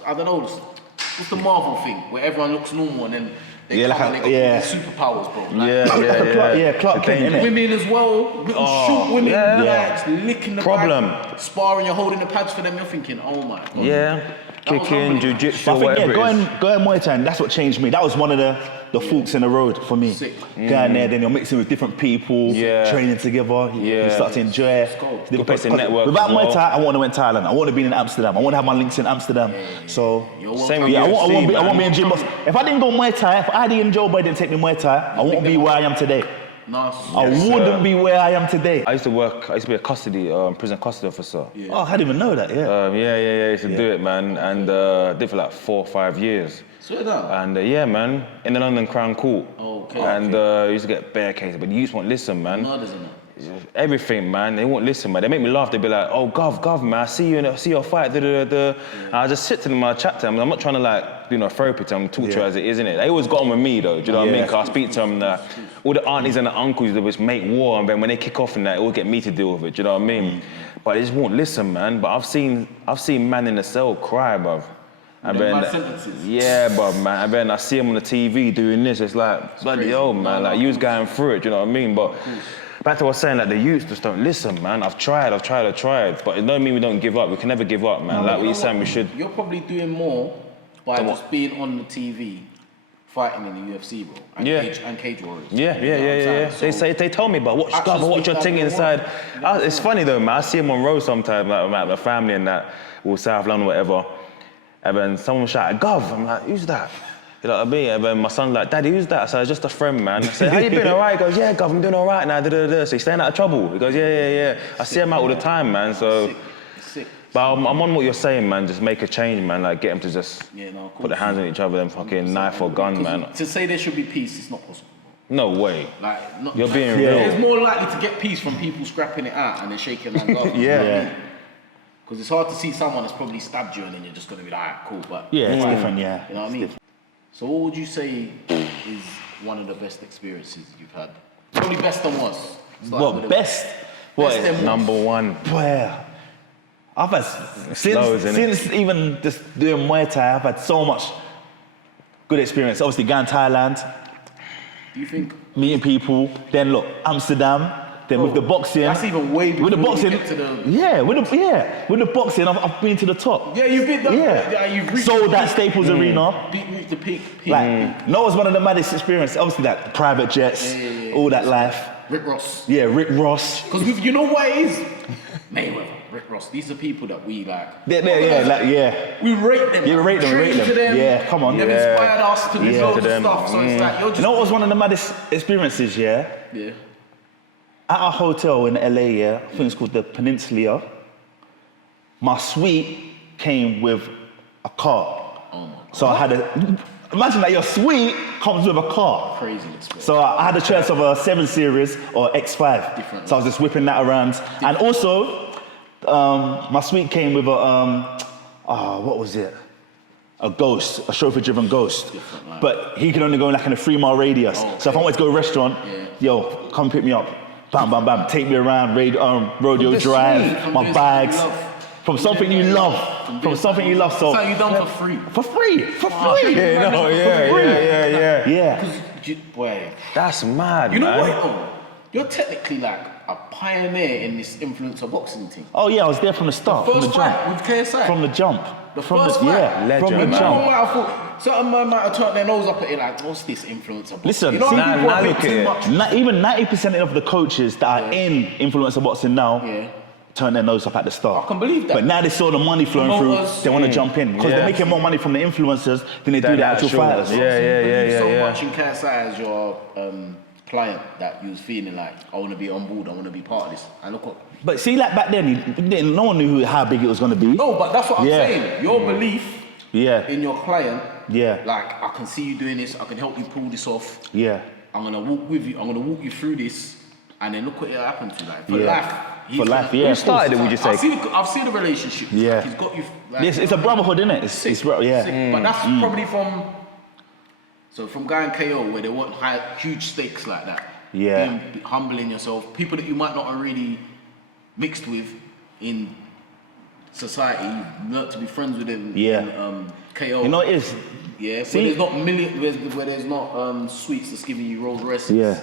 I don't know, what's the Marvel thing where everyone looks normal and then they come and they got superpowers, bro. Like, Clark Kent, innit? women as well, little short women, like licking the Problem. bag, sparring, you're holding the pads for them, you're thinking, oh my God. Yeah. Kicking, jiu-jitsu, But I whatever think, it is. going Muay Thai, that's what changed me. That was one of the forks in the road for me. Sick. Going there, then you're mixing with different people, training together, you start to enjoy it. Good place to network Without as well. Muay Thai, I wouldn't have went to Thailand. I wouldn't have been in Amsterdam. I wouldn't have my links in Amsterdam. So, Same with I UFC, won't be man. in gym. If I didn't go Muay Thai, if Adi and Joe Boy didn't take me Muay Thai, I wouldn't be where I am today. I wouldn't be where I am today. I used to be a prison custody officer. Oh, I didn't even know that, I used to do it, man, and did for like 4 or 5 years. Swear down. And man, in the London Crown Court. Okay. And used to get bare cases, but the youths won't listen, man. Murders and that. Everything, man. They won't listen, man. They make me laugh. They be like, "Oh, Gov, man, I see your fight." And I just sit to them, I chat to them. I'm not trying to like, therapy to them, talk to you as it is, innit? They always got on with me though. Do you know what I mean? Cause I speak to them. All the aunties and the uncles, they just make war, and then when they kick off and that, it will get me to deal with it. Do you know what I mean? But they just won't listen, man. But I've seen man in the cell cry, bruv. And then, bruv, man. And then I see him on the TV doing this. It's like, bloody hell, man. Like, you was going through it, do you know what I mean? But back to what I was saying, like, the youths just don't listen, man. I've tried. But it don't mean we don't give up. We can never give up, man. Like what you're saying, we should. You're probably doing more by just being on the TV, fighting in the UFC, bro. And cage warriors. Yeah. They told me about watch your thing inside. It's funny though, man. I see him on road sometimes, like my family and that, or South London, whatever. And then someone shouted, "Gov!" I'm like, "Who's that?" You know what I mean? And then my son's like, "Daddy, who's that?" I said, "Just a friend, man." I said, "How you been? All right?" He goes, "Yeah, Gov, I'm doing all right now." So he's staying out of trouble. He goes, "Yeah. I see him out all the time, man." So, Sick. but I'm on what you're saying, man. Just make a change, man. Like get them to just put their hands on each other, them fucking knife or gun, man. To say there should be peace, it's not possible. No way. Like, You're being real. There's more likely to get peace from people scrapping it out and then shaking hands up. Because it's hard to see someone that's probably stabbed you and then you're just going to be like, cool, but... Yeah, it's different, yeah. You know what I mean? So what would you say is one of the best experiences you've had? Probably best and worst. What, best? What? Best and worst. Number one. Boy, I've had, since even just doing Muay Thai, I've had so much good experience. Obviously, going to Thailand, Do you think? meeting people, then look, Amsterdam, then with the boxing. That's even way before with the boxing, you get to the... Yeah, with the boxing, I've been to the top. Yeah, you've been there. Yeah. You've reached Sold the that peak. Staples Arena. Reached the peak. Like, no, it was one of the maddest experiences. Obviously, that private jets, all that life. Rick Ross. Yeah, Rick Ross. Because you know what it is? Mayweather, Rick Ross. These are people that we like. Yeah. We rate them. Yeah, we rate them. Train to them. Yeah, come on. They've inspired us to do loads of stuff. So it's like, you're just... You know what was one of the maddest experiences, yeah? Yeah. At a hotel in LA, yeah, I think it's called the Peninsula. My suite came with a car. Oh my God. So I had imagine that your suite comes with a car. Crazy experience. So I had a choice of a 7 Series or X5. Different. So I was just whipping that around. And also, my suite came with a, what was it? A Ghost, a chauffeur-driven Ghost. But he can only go like in a 3-mile radius. Oh, okay. So if I wanted to go to a restaurant, yo, come pick me up. Bam, bam, bam. Take me around, rodeo drive, my bags. From something you love. From something you love. So you done for free. For free. For free. Yeah. Because, boy, That's mad, you know man. what? Though? You're technically like a pioneer in this influencer boxing thing. Oh yeah, I was there from the start, from the First jump. fight with KSI. From the jump. The from first the, fight. yeah, Legend, from the man. jump. I thought certain man might have turned their nose up at it like, what's this influencer boxing? Listen, you know, see, people now are a bit look at too it. much. Even 90% of the coaches that are in influencer boxing now Yeah. turn their nose up at the start. I can believe that. But now they saw the money flowing Promoters, through, they want to jump in. Because they're making more money from the influencers than they do the actual fighters. So much in KSI as your client that you was feeling like, I want to be on board, I want to be part of this. And look what... But see, like back then, no one knew how big it was going to be. No, but that's what I'm saying. Your belief in your client, like, I can see you doing this, I can help you pull this off. Yeah. I'm going to walk with you, I'm going to walk you through this, and then look what it happened to, like, for life. For life, yeah. Who started it, would you say? I've seen the relationship. Yeah. Like, he's got you... Like, It's a brotherhood, isn't it? Sick. Sick. But that's probably from... So from going KO, where they want huge stakes like that. Yeah. Being humbling yourself. People that you might not have really mixed with in society. You've learnt to be friends with them in KO. You know it is. Yeah. So there's not where there's not sweets that's giving you Rolls Royces. Yeah.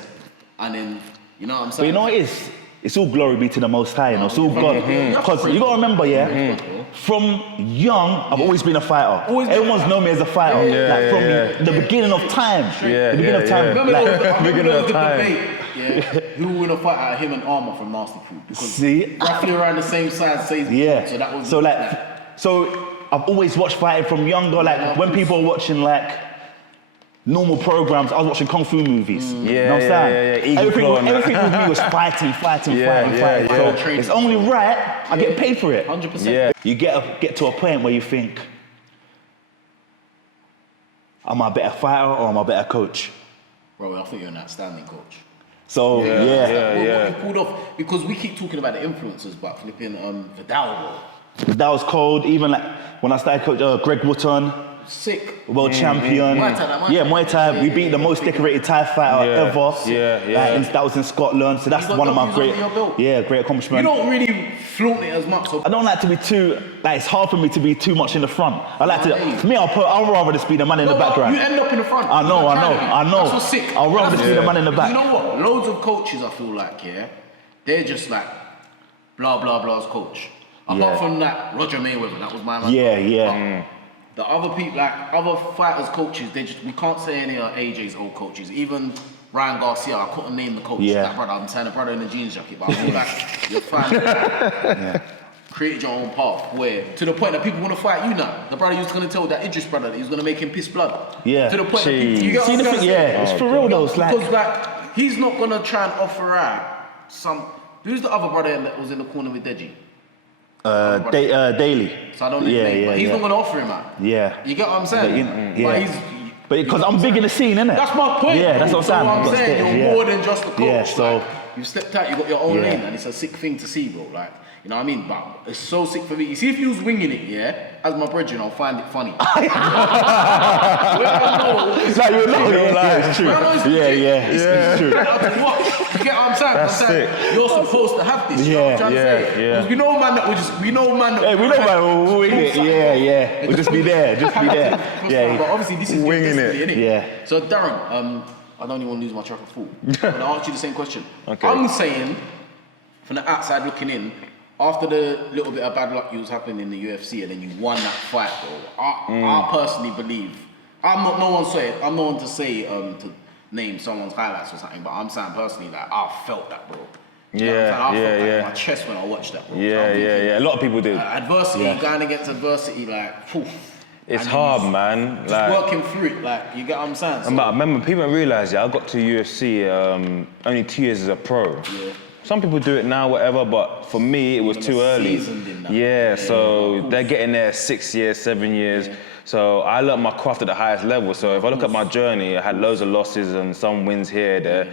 And then, you know what I'm But saying? you know what it is? It's all glory be to the Most High, you know. It's all God. Because you got to remember, from young, I've always been a fighter. Everyone's known me as a fighter. From the beginning of time. The beginning of time. Remember Beginning of the time. debate, who will win a fight out of him and Armour from Nasty Crew? Because See? roughly around the same size, so that was... So I've always watched fighting from younger, like when people are watching like normal programs, I was watching Kung Fu movies. You know what I'm saying? Everything with me was fighting. So it's only right I get paid for it. 100%. Yeah. You get to a point where you think, am I a better fighter or am I a better coach? Bro, I think you're an outstanding coach. So What you pulled off, because we keep talking about the influencers, but flipping Viddal, that was cold. Even like when I started coach, Greg Wotton, sick. world champion. Muay Thai. We beat the most decorated Thai fighter ever. Like, that was in Scotland. So that's one of my great accomplishments. You don't really flaunt it as much. So I don't like to be too, like it's hard for me to be too much in the front. I like to, for me, I'll rather just be the man in the background. You end up in the front. I know. That's what's sick. I'll rather just be the man in the back. You know what? Loads of coaches, I feel like, they're just like blah blah blah's coach. Apart from that, Roger Mayweather, that was my man. The other people, like other fighters, coaches, we can't say any of AJ's old coaches. Even Ryan Garcia, I couldn't name the coach. That brother, I'm saying a brother in a jeans jacket, but I feel like you're fine. Created your own path, where to the point that people want to fight you now. The brother you was gonna tell that Idris brother that he was gonna make him piss blood. To the point that people, you get what I'm saying? It's for real though. Because like he's not gonna try and offer out some. Who's the other brother that was in the corner with Deji? Daily. So I don't know his name, but he's not gonna offer him out. You get what I'm saying? But because I'm big in the scene, innit? That's my point. Yeah, that's what I'm saying. You're more than just a coach. Yeah, so like, you've stepped out, you got your own lane, and it's a sick thing to see, bro. Like You know what I mean? But it's so sick for me. You see, if you was winging it, yeah, as my brethren, I'll find it funny. It's like you know, it's true. It's true. You get what I'm saying? That's sick. You're supposed to have this. You know what I'm trying to say? Because we know man that will just, we know man that Hey, we know man will wing it. Yeah. We'll just be there. Yeah. But obviously, this is Winging your it. destiny, innit? Yeah. So Darren, I don't even want to lose my track of thought. I'm gonna ask you the same question. Okay. I'm saying, from the outside looking in, after the little bit of bad luck you was happening in the UFC and then you won that fight, bro. I personally believe, I'm not no one to say to name someone's highlights or something, but I'm saying personally that I felt that, bro. You know what I'm saying? I felt that in my chest when I watched that, bro. Yeah. A lot of people did. Adversity, going against adversity, like, poof. It's hard, man. Just working through it, like, you get what I'm saying? So, I remember people don't realise, I got to UFC only 2 years as a pro. Yeah. Some people do it now, whatever, but for me, it was too early. So they're getting there 6 years, 7 years. Yeah. So I learned my craft at the highest level. So if I look at my journey, I had loads of losses and some wins here, there. Yeah.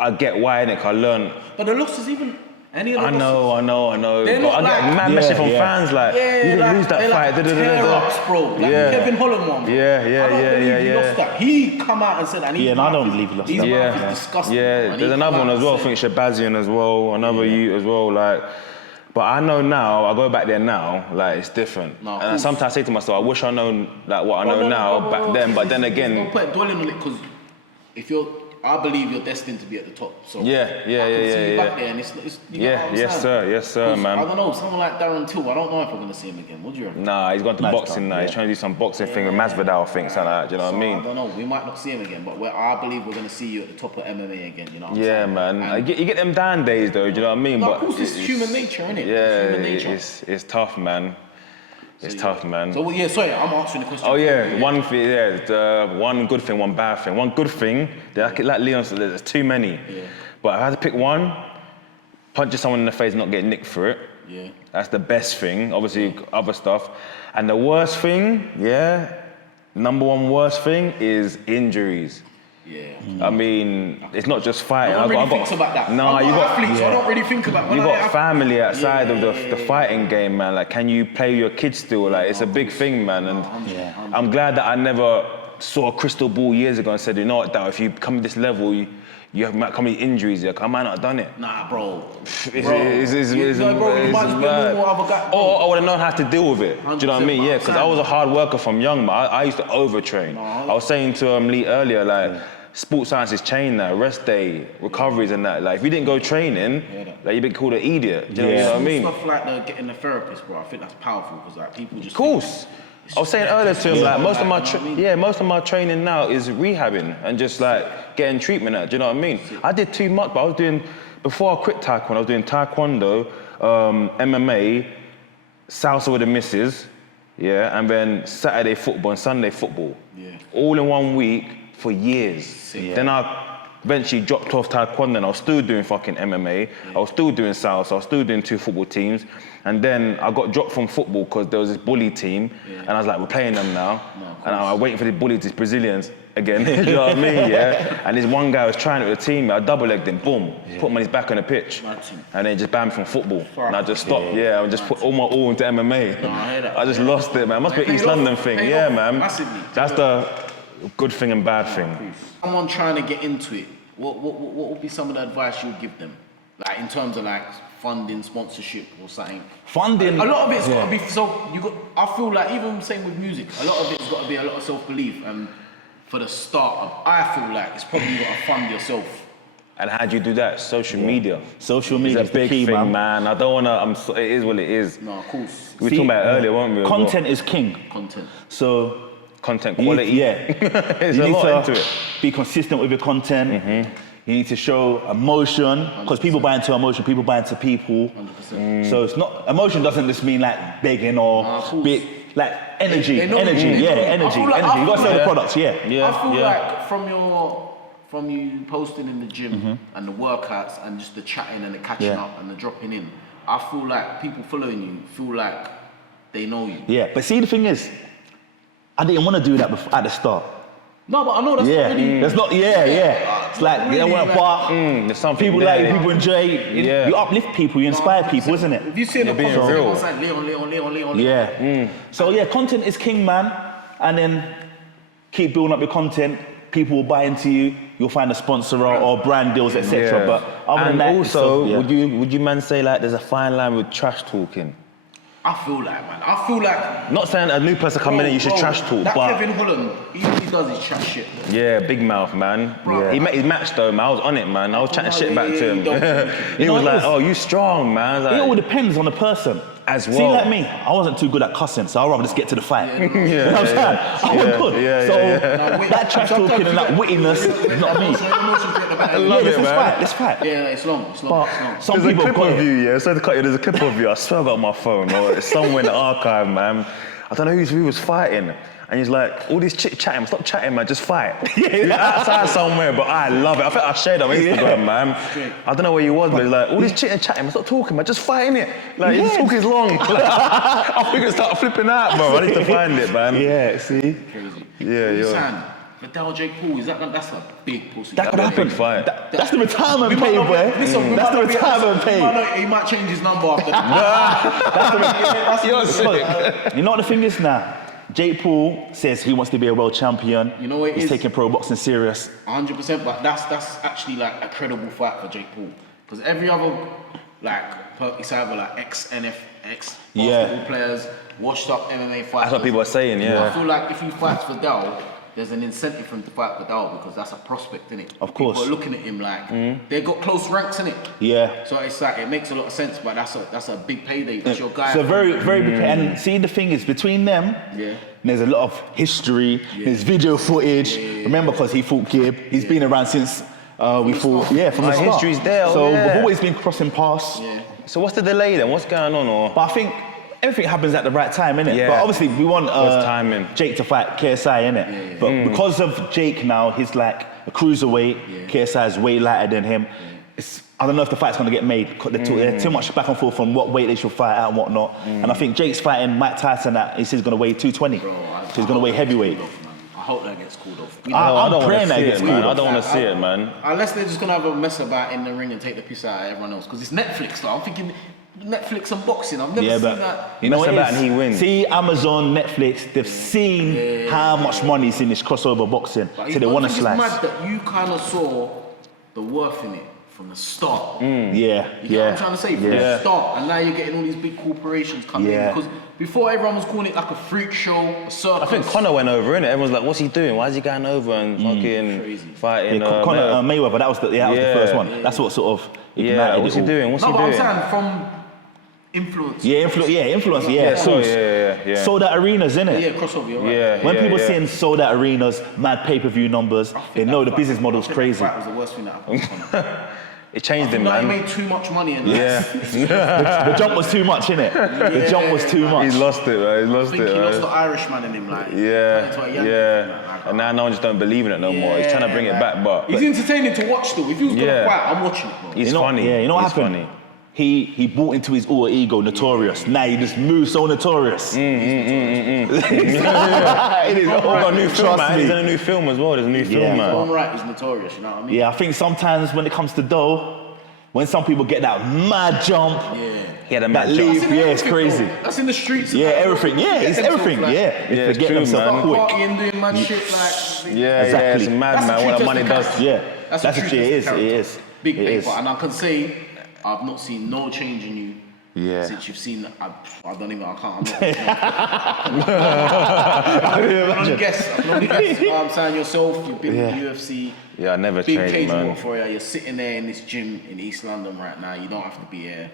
I get why, innit? I learned. But the losses even... Any of the I know. They're not I get mad message from fans like, you didn't lose that fight. Tear-ups, bro. Like Kevin Holland one. Yeah. I don't believe he lost that. He come out and said that. And I don't believe he lost that. His mouth is disgusting. Yeah, there's another one as well. I think Shabazian as well. Another you as well. Like, but I know now. I go back there now. Like, it's different. No, and sometimes I say to myself, I wish I known like what I know now back then. But then again, no point dwelling on it because if you're. I believe you're destined to be at the top. So yeah. I can see you back there, and it's you know what I'm saying? yes, sir, man. I don't know, someone like Darren Till. I don't know if we're gonna see him again. What do you reckon? Nah, he's gone to boxing now. He's trying to do some boxing thing with Masvidal, I think, something like that. Do you know what I mean? I don't know. We might not see him again, but I believe we're gonna see you at the top of MMA again. You know what I'm Yeah, saying? man. You get them down days though. Do you know what I mean? No, of course, it's human nature, innit? Yeah, it's tough, man. It's tough, man. So sorry, I'm answering the question. Oh yeah, one thing, one good thing, one bad thing. One good thing, like Leon said, there's too many. Yeah. But if I had to pick one, punching someone in the face, not getting nicked for it. Yeah. That's the best thing. Obviously, other stuff. And the worst thing, number one worst thing is injuries. Yeah. I mean, it's not just fighting. I don't really think about that. No, you got athletes, so I don't really think about. You got family outside of the fighting game, man. Like, can you play your kids still? Like, it's a big thing, man. And I'm glad that I never saw a crystal ball years ago and said, you know what, Dow, if you come to this level, you might come with injuries. I might not have done it. Nah, bro. You might just be a normal other guy. Or I would have known how to deal with it. Do you know what I mean? Yeah, because I was a hard worker from young, man. I used to overtrain. I was saying to Lee earlier, like, sports science is changed now, rest day, recoveries and that. Like, if you didn't go training, like, you'd be called an idiot. Do you know what I mean? Stuff like getting a therapist, bro, I think that's powerful because like people just. Of course. I was saying earlier to him, like, most of my training now is rehabbing and just like getting treatment at. Do you know what I mean? I did too much, but before I quit Taekwondo, I was doing Taekwondo, MMA, salsa with the missus, and then Saturday football and Sunday football. Yeah. All in 1 week for years. Yeah. Then I eventually dropped off Taekwondo and I was still doing fucking MMA. Yeah. I was still doing salsa, I was still doing 2 football teams. And then I got dropped from football because there was this bully team, and I was like, we're playing them now. And I was waiting for the bullies, these Brazilians again, you know what I mean, And this one guy was trying it with the team, I double-legged him, boom, put him on his back on the pitch. And then just banned me from football. And I just stopped, I just put all my all into MMA. I just lost it, man. It must be an East London thing, man. That's the good thing and bad thing. Someone trying to get into it, what would be some of the advice you would give them? Like, in terms of like funding, sponsorship or something. Funding. A lot of it's got to be I feel like even same with music, a lot of it's got to be a lot of self-belief. And for the start, I feel like it's probably got to fund yourself. And how do you do that? Social media. Social media is a big thing, man. I don't want to. It is what it is. No, of course. We were talking about it earlier, weren't we? Content is king. Content. So. Content quality. There's a lot into it. Be consistent with your content. Mm-hmm. You need to show emotion, because people buy into emotion, people buy into people. 100%. So it's not, emotion doesn't just mean like begging or like energy, energy. You got to sell the products, I feel like from you posting in the gym and the workouts and just the chatting and the catching up and the dropping in, I feel like people following you feel like they know you. Yeah, but see, the thing is, I didn't want to do that at the start. No, but I know that's not really... That's not, It's like they really, want to bark. There's something People there. like you, people enjoy. Yeah. You uplift people, you inspire people, isn't it? If you see in the being comments, real. everyone's like Leon. Yeah. So yeah, content is king, man. And then keep building up your content. People will buy into you. You'll find a sponsor or brand deals, etc. Yeah. But other than and that, also, yeah. would you man say like there's a fine line with trash talking? I feel like. Not saying a new person coming in, you should trash talk, that but Kevin Holland, he does his trash shit. yeah, big mouth, man. Bro. He met his match though, man. I was on it, man. I was chatting shit back to him. He You was know, like, "Oh, you strong, man." I was It all like, depends on the person. As See, well. like me, I wasn't too good at cussing, so I'd rather just get to the fight. Yeah, You know what I'm saying? I was good. yeah, so yeah. that trash talking and that wittiness, not me. I love it, man. Let's fight. Yeah, it's long. But some There's a people clip got of it. you, yeah. So there's a clip of you. I swear I got it on my phone, or it's somewhere in the archive, man. I don't know who was fighting. And he's like, all this chit-chatting, stop chatting, man, just fight. He's outside somewhere, but I love it. I think I shared it on Instagram, man. I don't know where he was, but he's like, all this chit-chatting, man, stop talking, man, just fight, innit? Like, his talk is long. I think I start flipping out, bro. I need to find it, man. Yeah, see? Crazy. Yeah, yeah. Sam, Viddal Jake Paul, that's a big pussy. That could happen. Big fight. That's the retirement We might pay, not boy. be- listen, we That's might the not be- retirement pay. He might change his number after that. You're sick. You know what the thing is now? Jake Paul says he wants to be a world champion. You know what it He's is? taking pro boxing serious. 100%, but that's actually like a credible fight for Jake Paul. Because every other, like, it's either like ex-NF, ex-basketball players, washed up MMA fighters. That's what people are saying, yeah. I feel like if he fights Viddal, there's an incentive for him to fight Viddal because that's a prospect, innit? Of course. People are looking at him like, they got close ranks, innit? Yeah. So it's like, it makes a lot of sense, but that's a big payday. That's your guy. So very big. And see, the thing is, between them, there's a lot of history, there's video footage. Remember, because he fought Gibb, he's been around since we fought, from the My start. history's there, So yeah. we've always been crossing paths. Yeah. So what's the delay then? What's going on? Or But I think everything happens at the right time, innit? Yeah. But obviously, we want What's timing? Jake to fight KSI, innit? But because of Jake now, he's like a cruiserweight. KSI is way lighter than him. I don't know if the fight's going to get made. There's too much back and forth on what weight they should fight at and whatnot. And I think Jake's fighting Mike Tyson at, he says he's going to weigh 220. So he's going to weigh heavyweight. I hope that gets called off. I'm don't praying want to that see gets it, man. called I off. don't want to see it, man. Unless they're just gonna have a mess about in the ring and take the piss out of everyone else, because it's Netflix. Though. I'm thinking Netflix and boxing. I've never seen that. You know Mess what about it is? and he wins. See, Amazon, Netflix, they've seen how much money's in this crossover boxing, But so they want to It's slice. mad that you kind of saw the worth in it from the start. Yeah, You get what I'm trying to say? From the start, and now you're getting all these big corporations coming in because before everyone was calling it like a freak show, a circus. I think Conor went over, innit? Everyone's like, what's he doing? Why is he going over and fucking Crazy. fighting? Conor Mayweather, that was the first one. Yeah. That's what sort of ignited Yeah, what's it he all. doing? What's No, he but I'm doing? saying from influence. Influence, of So, course. yeah. Sold out arenas, innit? Yeah, crossover. You're right. Yeah, When yeah, people yeah. seeing sold out arenas, mad pay-per-view numbers, they know the business model's crazy. That was the worst thing that happened. to Conor. It changed him, He man. made too much money and Yeah. The jump was too much, innit? The jump was too much. He's lost it, man. He's I lost think it, he lost the man. Irishman in him, like. Yeah. And now no one just don't believe in it no more. He's trying to bring it back, but He's entertaining to watch still. If he was gonna Yeah. fight, I'm watching it, bro. he's funny. Yeah, you know what He's happened? funny. He bought into his alter ego, Notorious. Now he just moves so notorious. It is He's got a new film, Trust man. me. He's in a new film as well. There's a new film, man. I'm right, he's notorious, you know what I mean? Yeah, I think sometimes when it comes to dough, when some people get that mad jump, He had a that mad leap, jump. yeah, it's crazy. That's in the streets. Yeah, everything. Yeah, Get it's themselves, everything. like, Yeah, Yeah, they it's get true, themselves man. quick. Partying, doing mad shit, like. Yeah, Exactly. it's mad, That's the man. What true the money test of does. character. Yeah, That's that's the it true is. test of It character. is. Big It paper, is. and I can say I've not seen no change in you. Yeah. Since you've seen, I don't even, I can't, I'm not. I can I can imagine. guess. I can only guess. You know what I'm saying? Yourself, you've been in UFC. Yeah, I never Big changed, cage man. walk for you. You're sitting there in this gym in East London right now. You don't have to be here.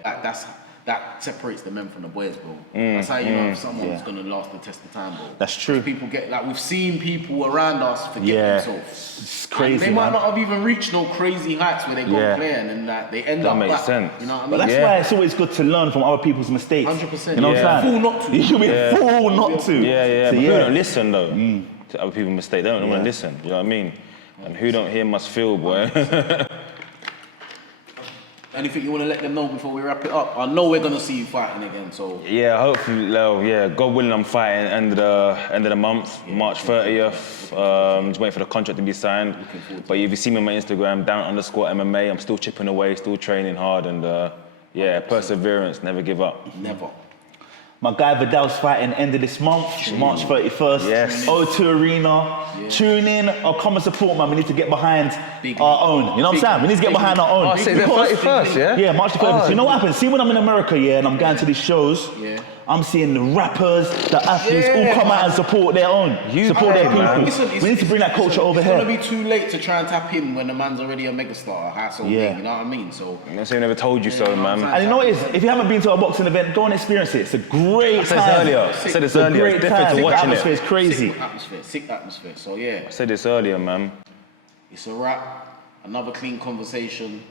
That separates the men from the boys, bro. That's how you know if someone's gonna last the test of time, bro. That's true. People get like we've seen people around us forget Yeah. themselves. It's And crazy, they might man. not have even reached no crazy heights where they go Yeah. playing and that they end That up makes back. sense. You know what I mean? But that's Yeah. why it's always good to learn from other people's mistakes. 100%. You know what I'm saying? Fool not to. You should be Yeah. fool not to. Yeah. So, But people don't listen, though, to other people's mistakes. They don't want to listen. You know what I mean? And who don't hear must feel, boy. Anything you want to let them know before we wrap it up? I know we're gonna see you fighting again, so Yeah, hopefully, God willing, I'm fighting end of the month, March 30th. Just waiting for the contract to be signed. But if you see me on my Instagram, _MMA, I'm still chipping away, still training hard, and perseverance, never give up. never. My guy Viddal's fighting end of this month, March 31st. Yes. O2 Arena. Tune in or come and support, man. We need to get behind our own. You know what I'm saying? We need to get behind our own. Oh, so the 31st, yeah? Yeah, March the 31st. You know what happens? See, when I'm in America, yeah, and I'm going to these shows, I'm seeing the rappers, the athletes all come out and support their own. Support their people. man. Listen, We need to bring that culture over It's here. gonna be too late to try and tap in when the man's already a megastar, household thing, you know what I mean? So I'm not saying I never told you so, man. And you know what it is? If you haven't been to a boxing event, go and experience it. It's a great time. I said this earlier. Great It's different time. to The watching atmosphere it. is crazy. sick atmosphere. So yeah, I said this earlier, man. it's a wrap. Another clean conversation.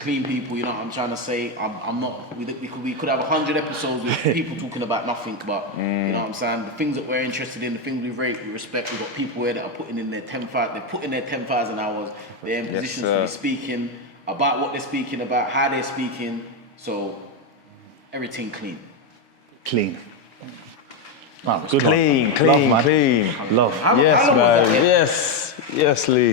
Clean people, you know what I'm trying to say. I'm not. We could have 100 episodes with people talking about nothing, but you know what I'm saying. The things that we're interested in, the things we rate, we respect. We've got people here that are putting in their 10,000. They're putting their 10,000 hours. They're in positions to be speaking about what they're speaking about, how they're speaking. So everything clean. Clean. Man, good Clean, one. clean, Love, man. clean. Love. How Yes, long was man. that? Yes, Lee.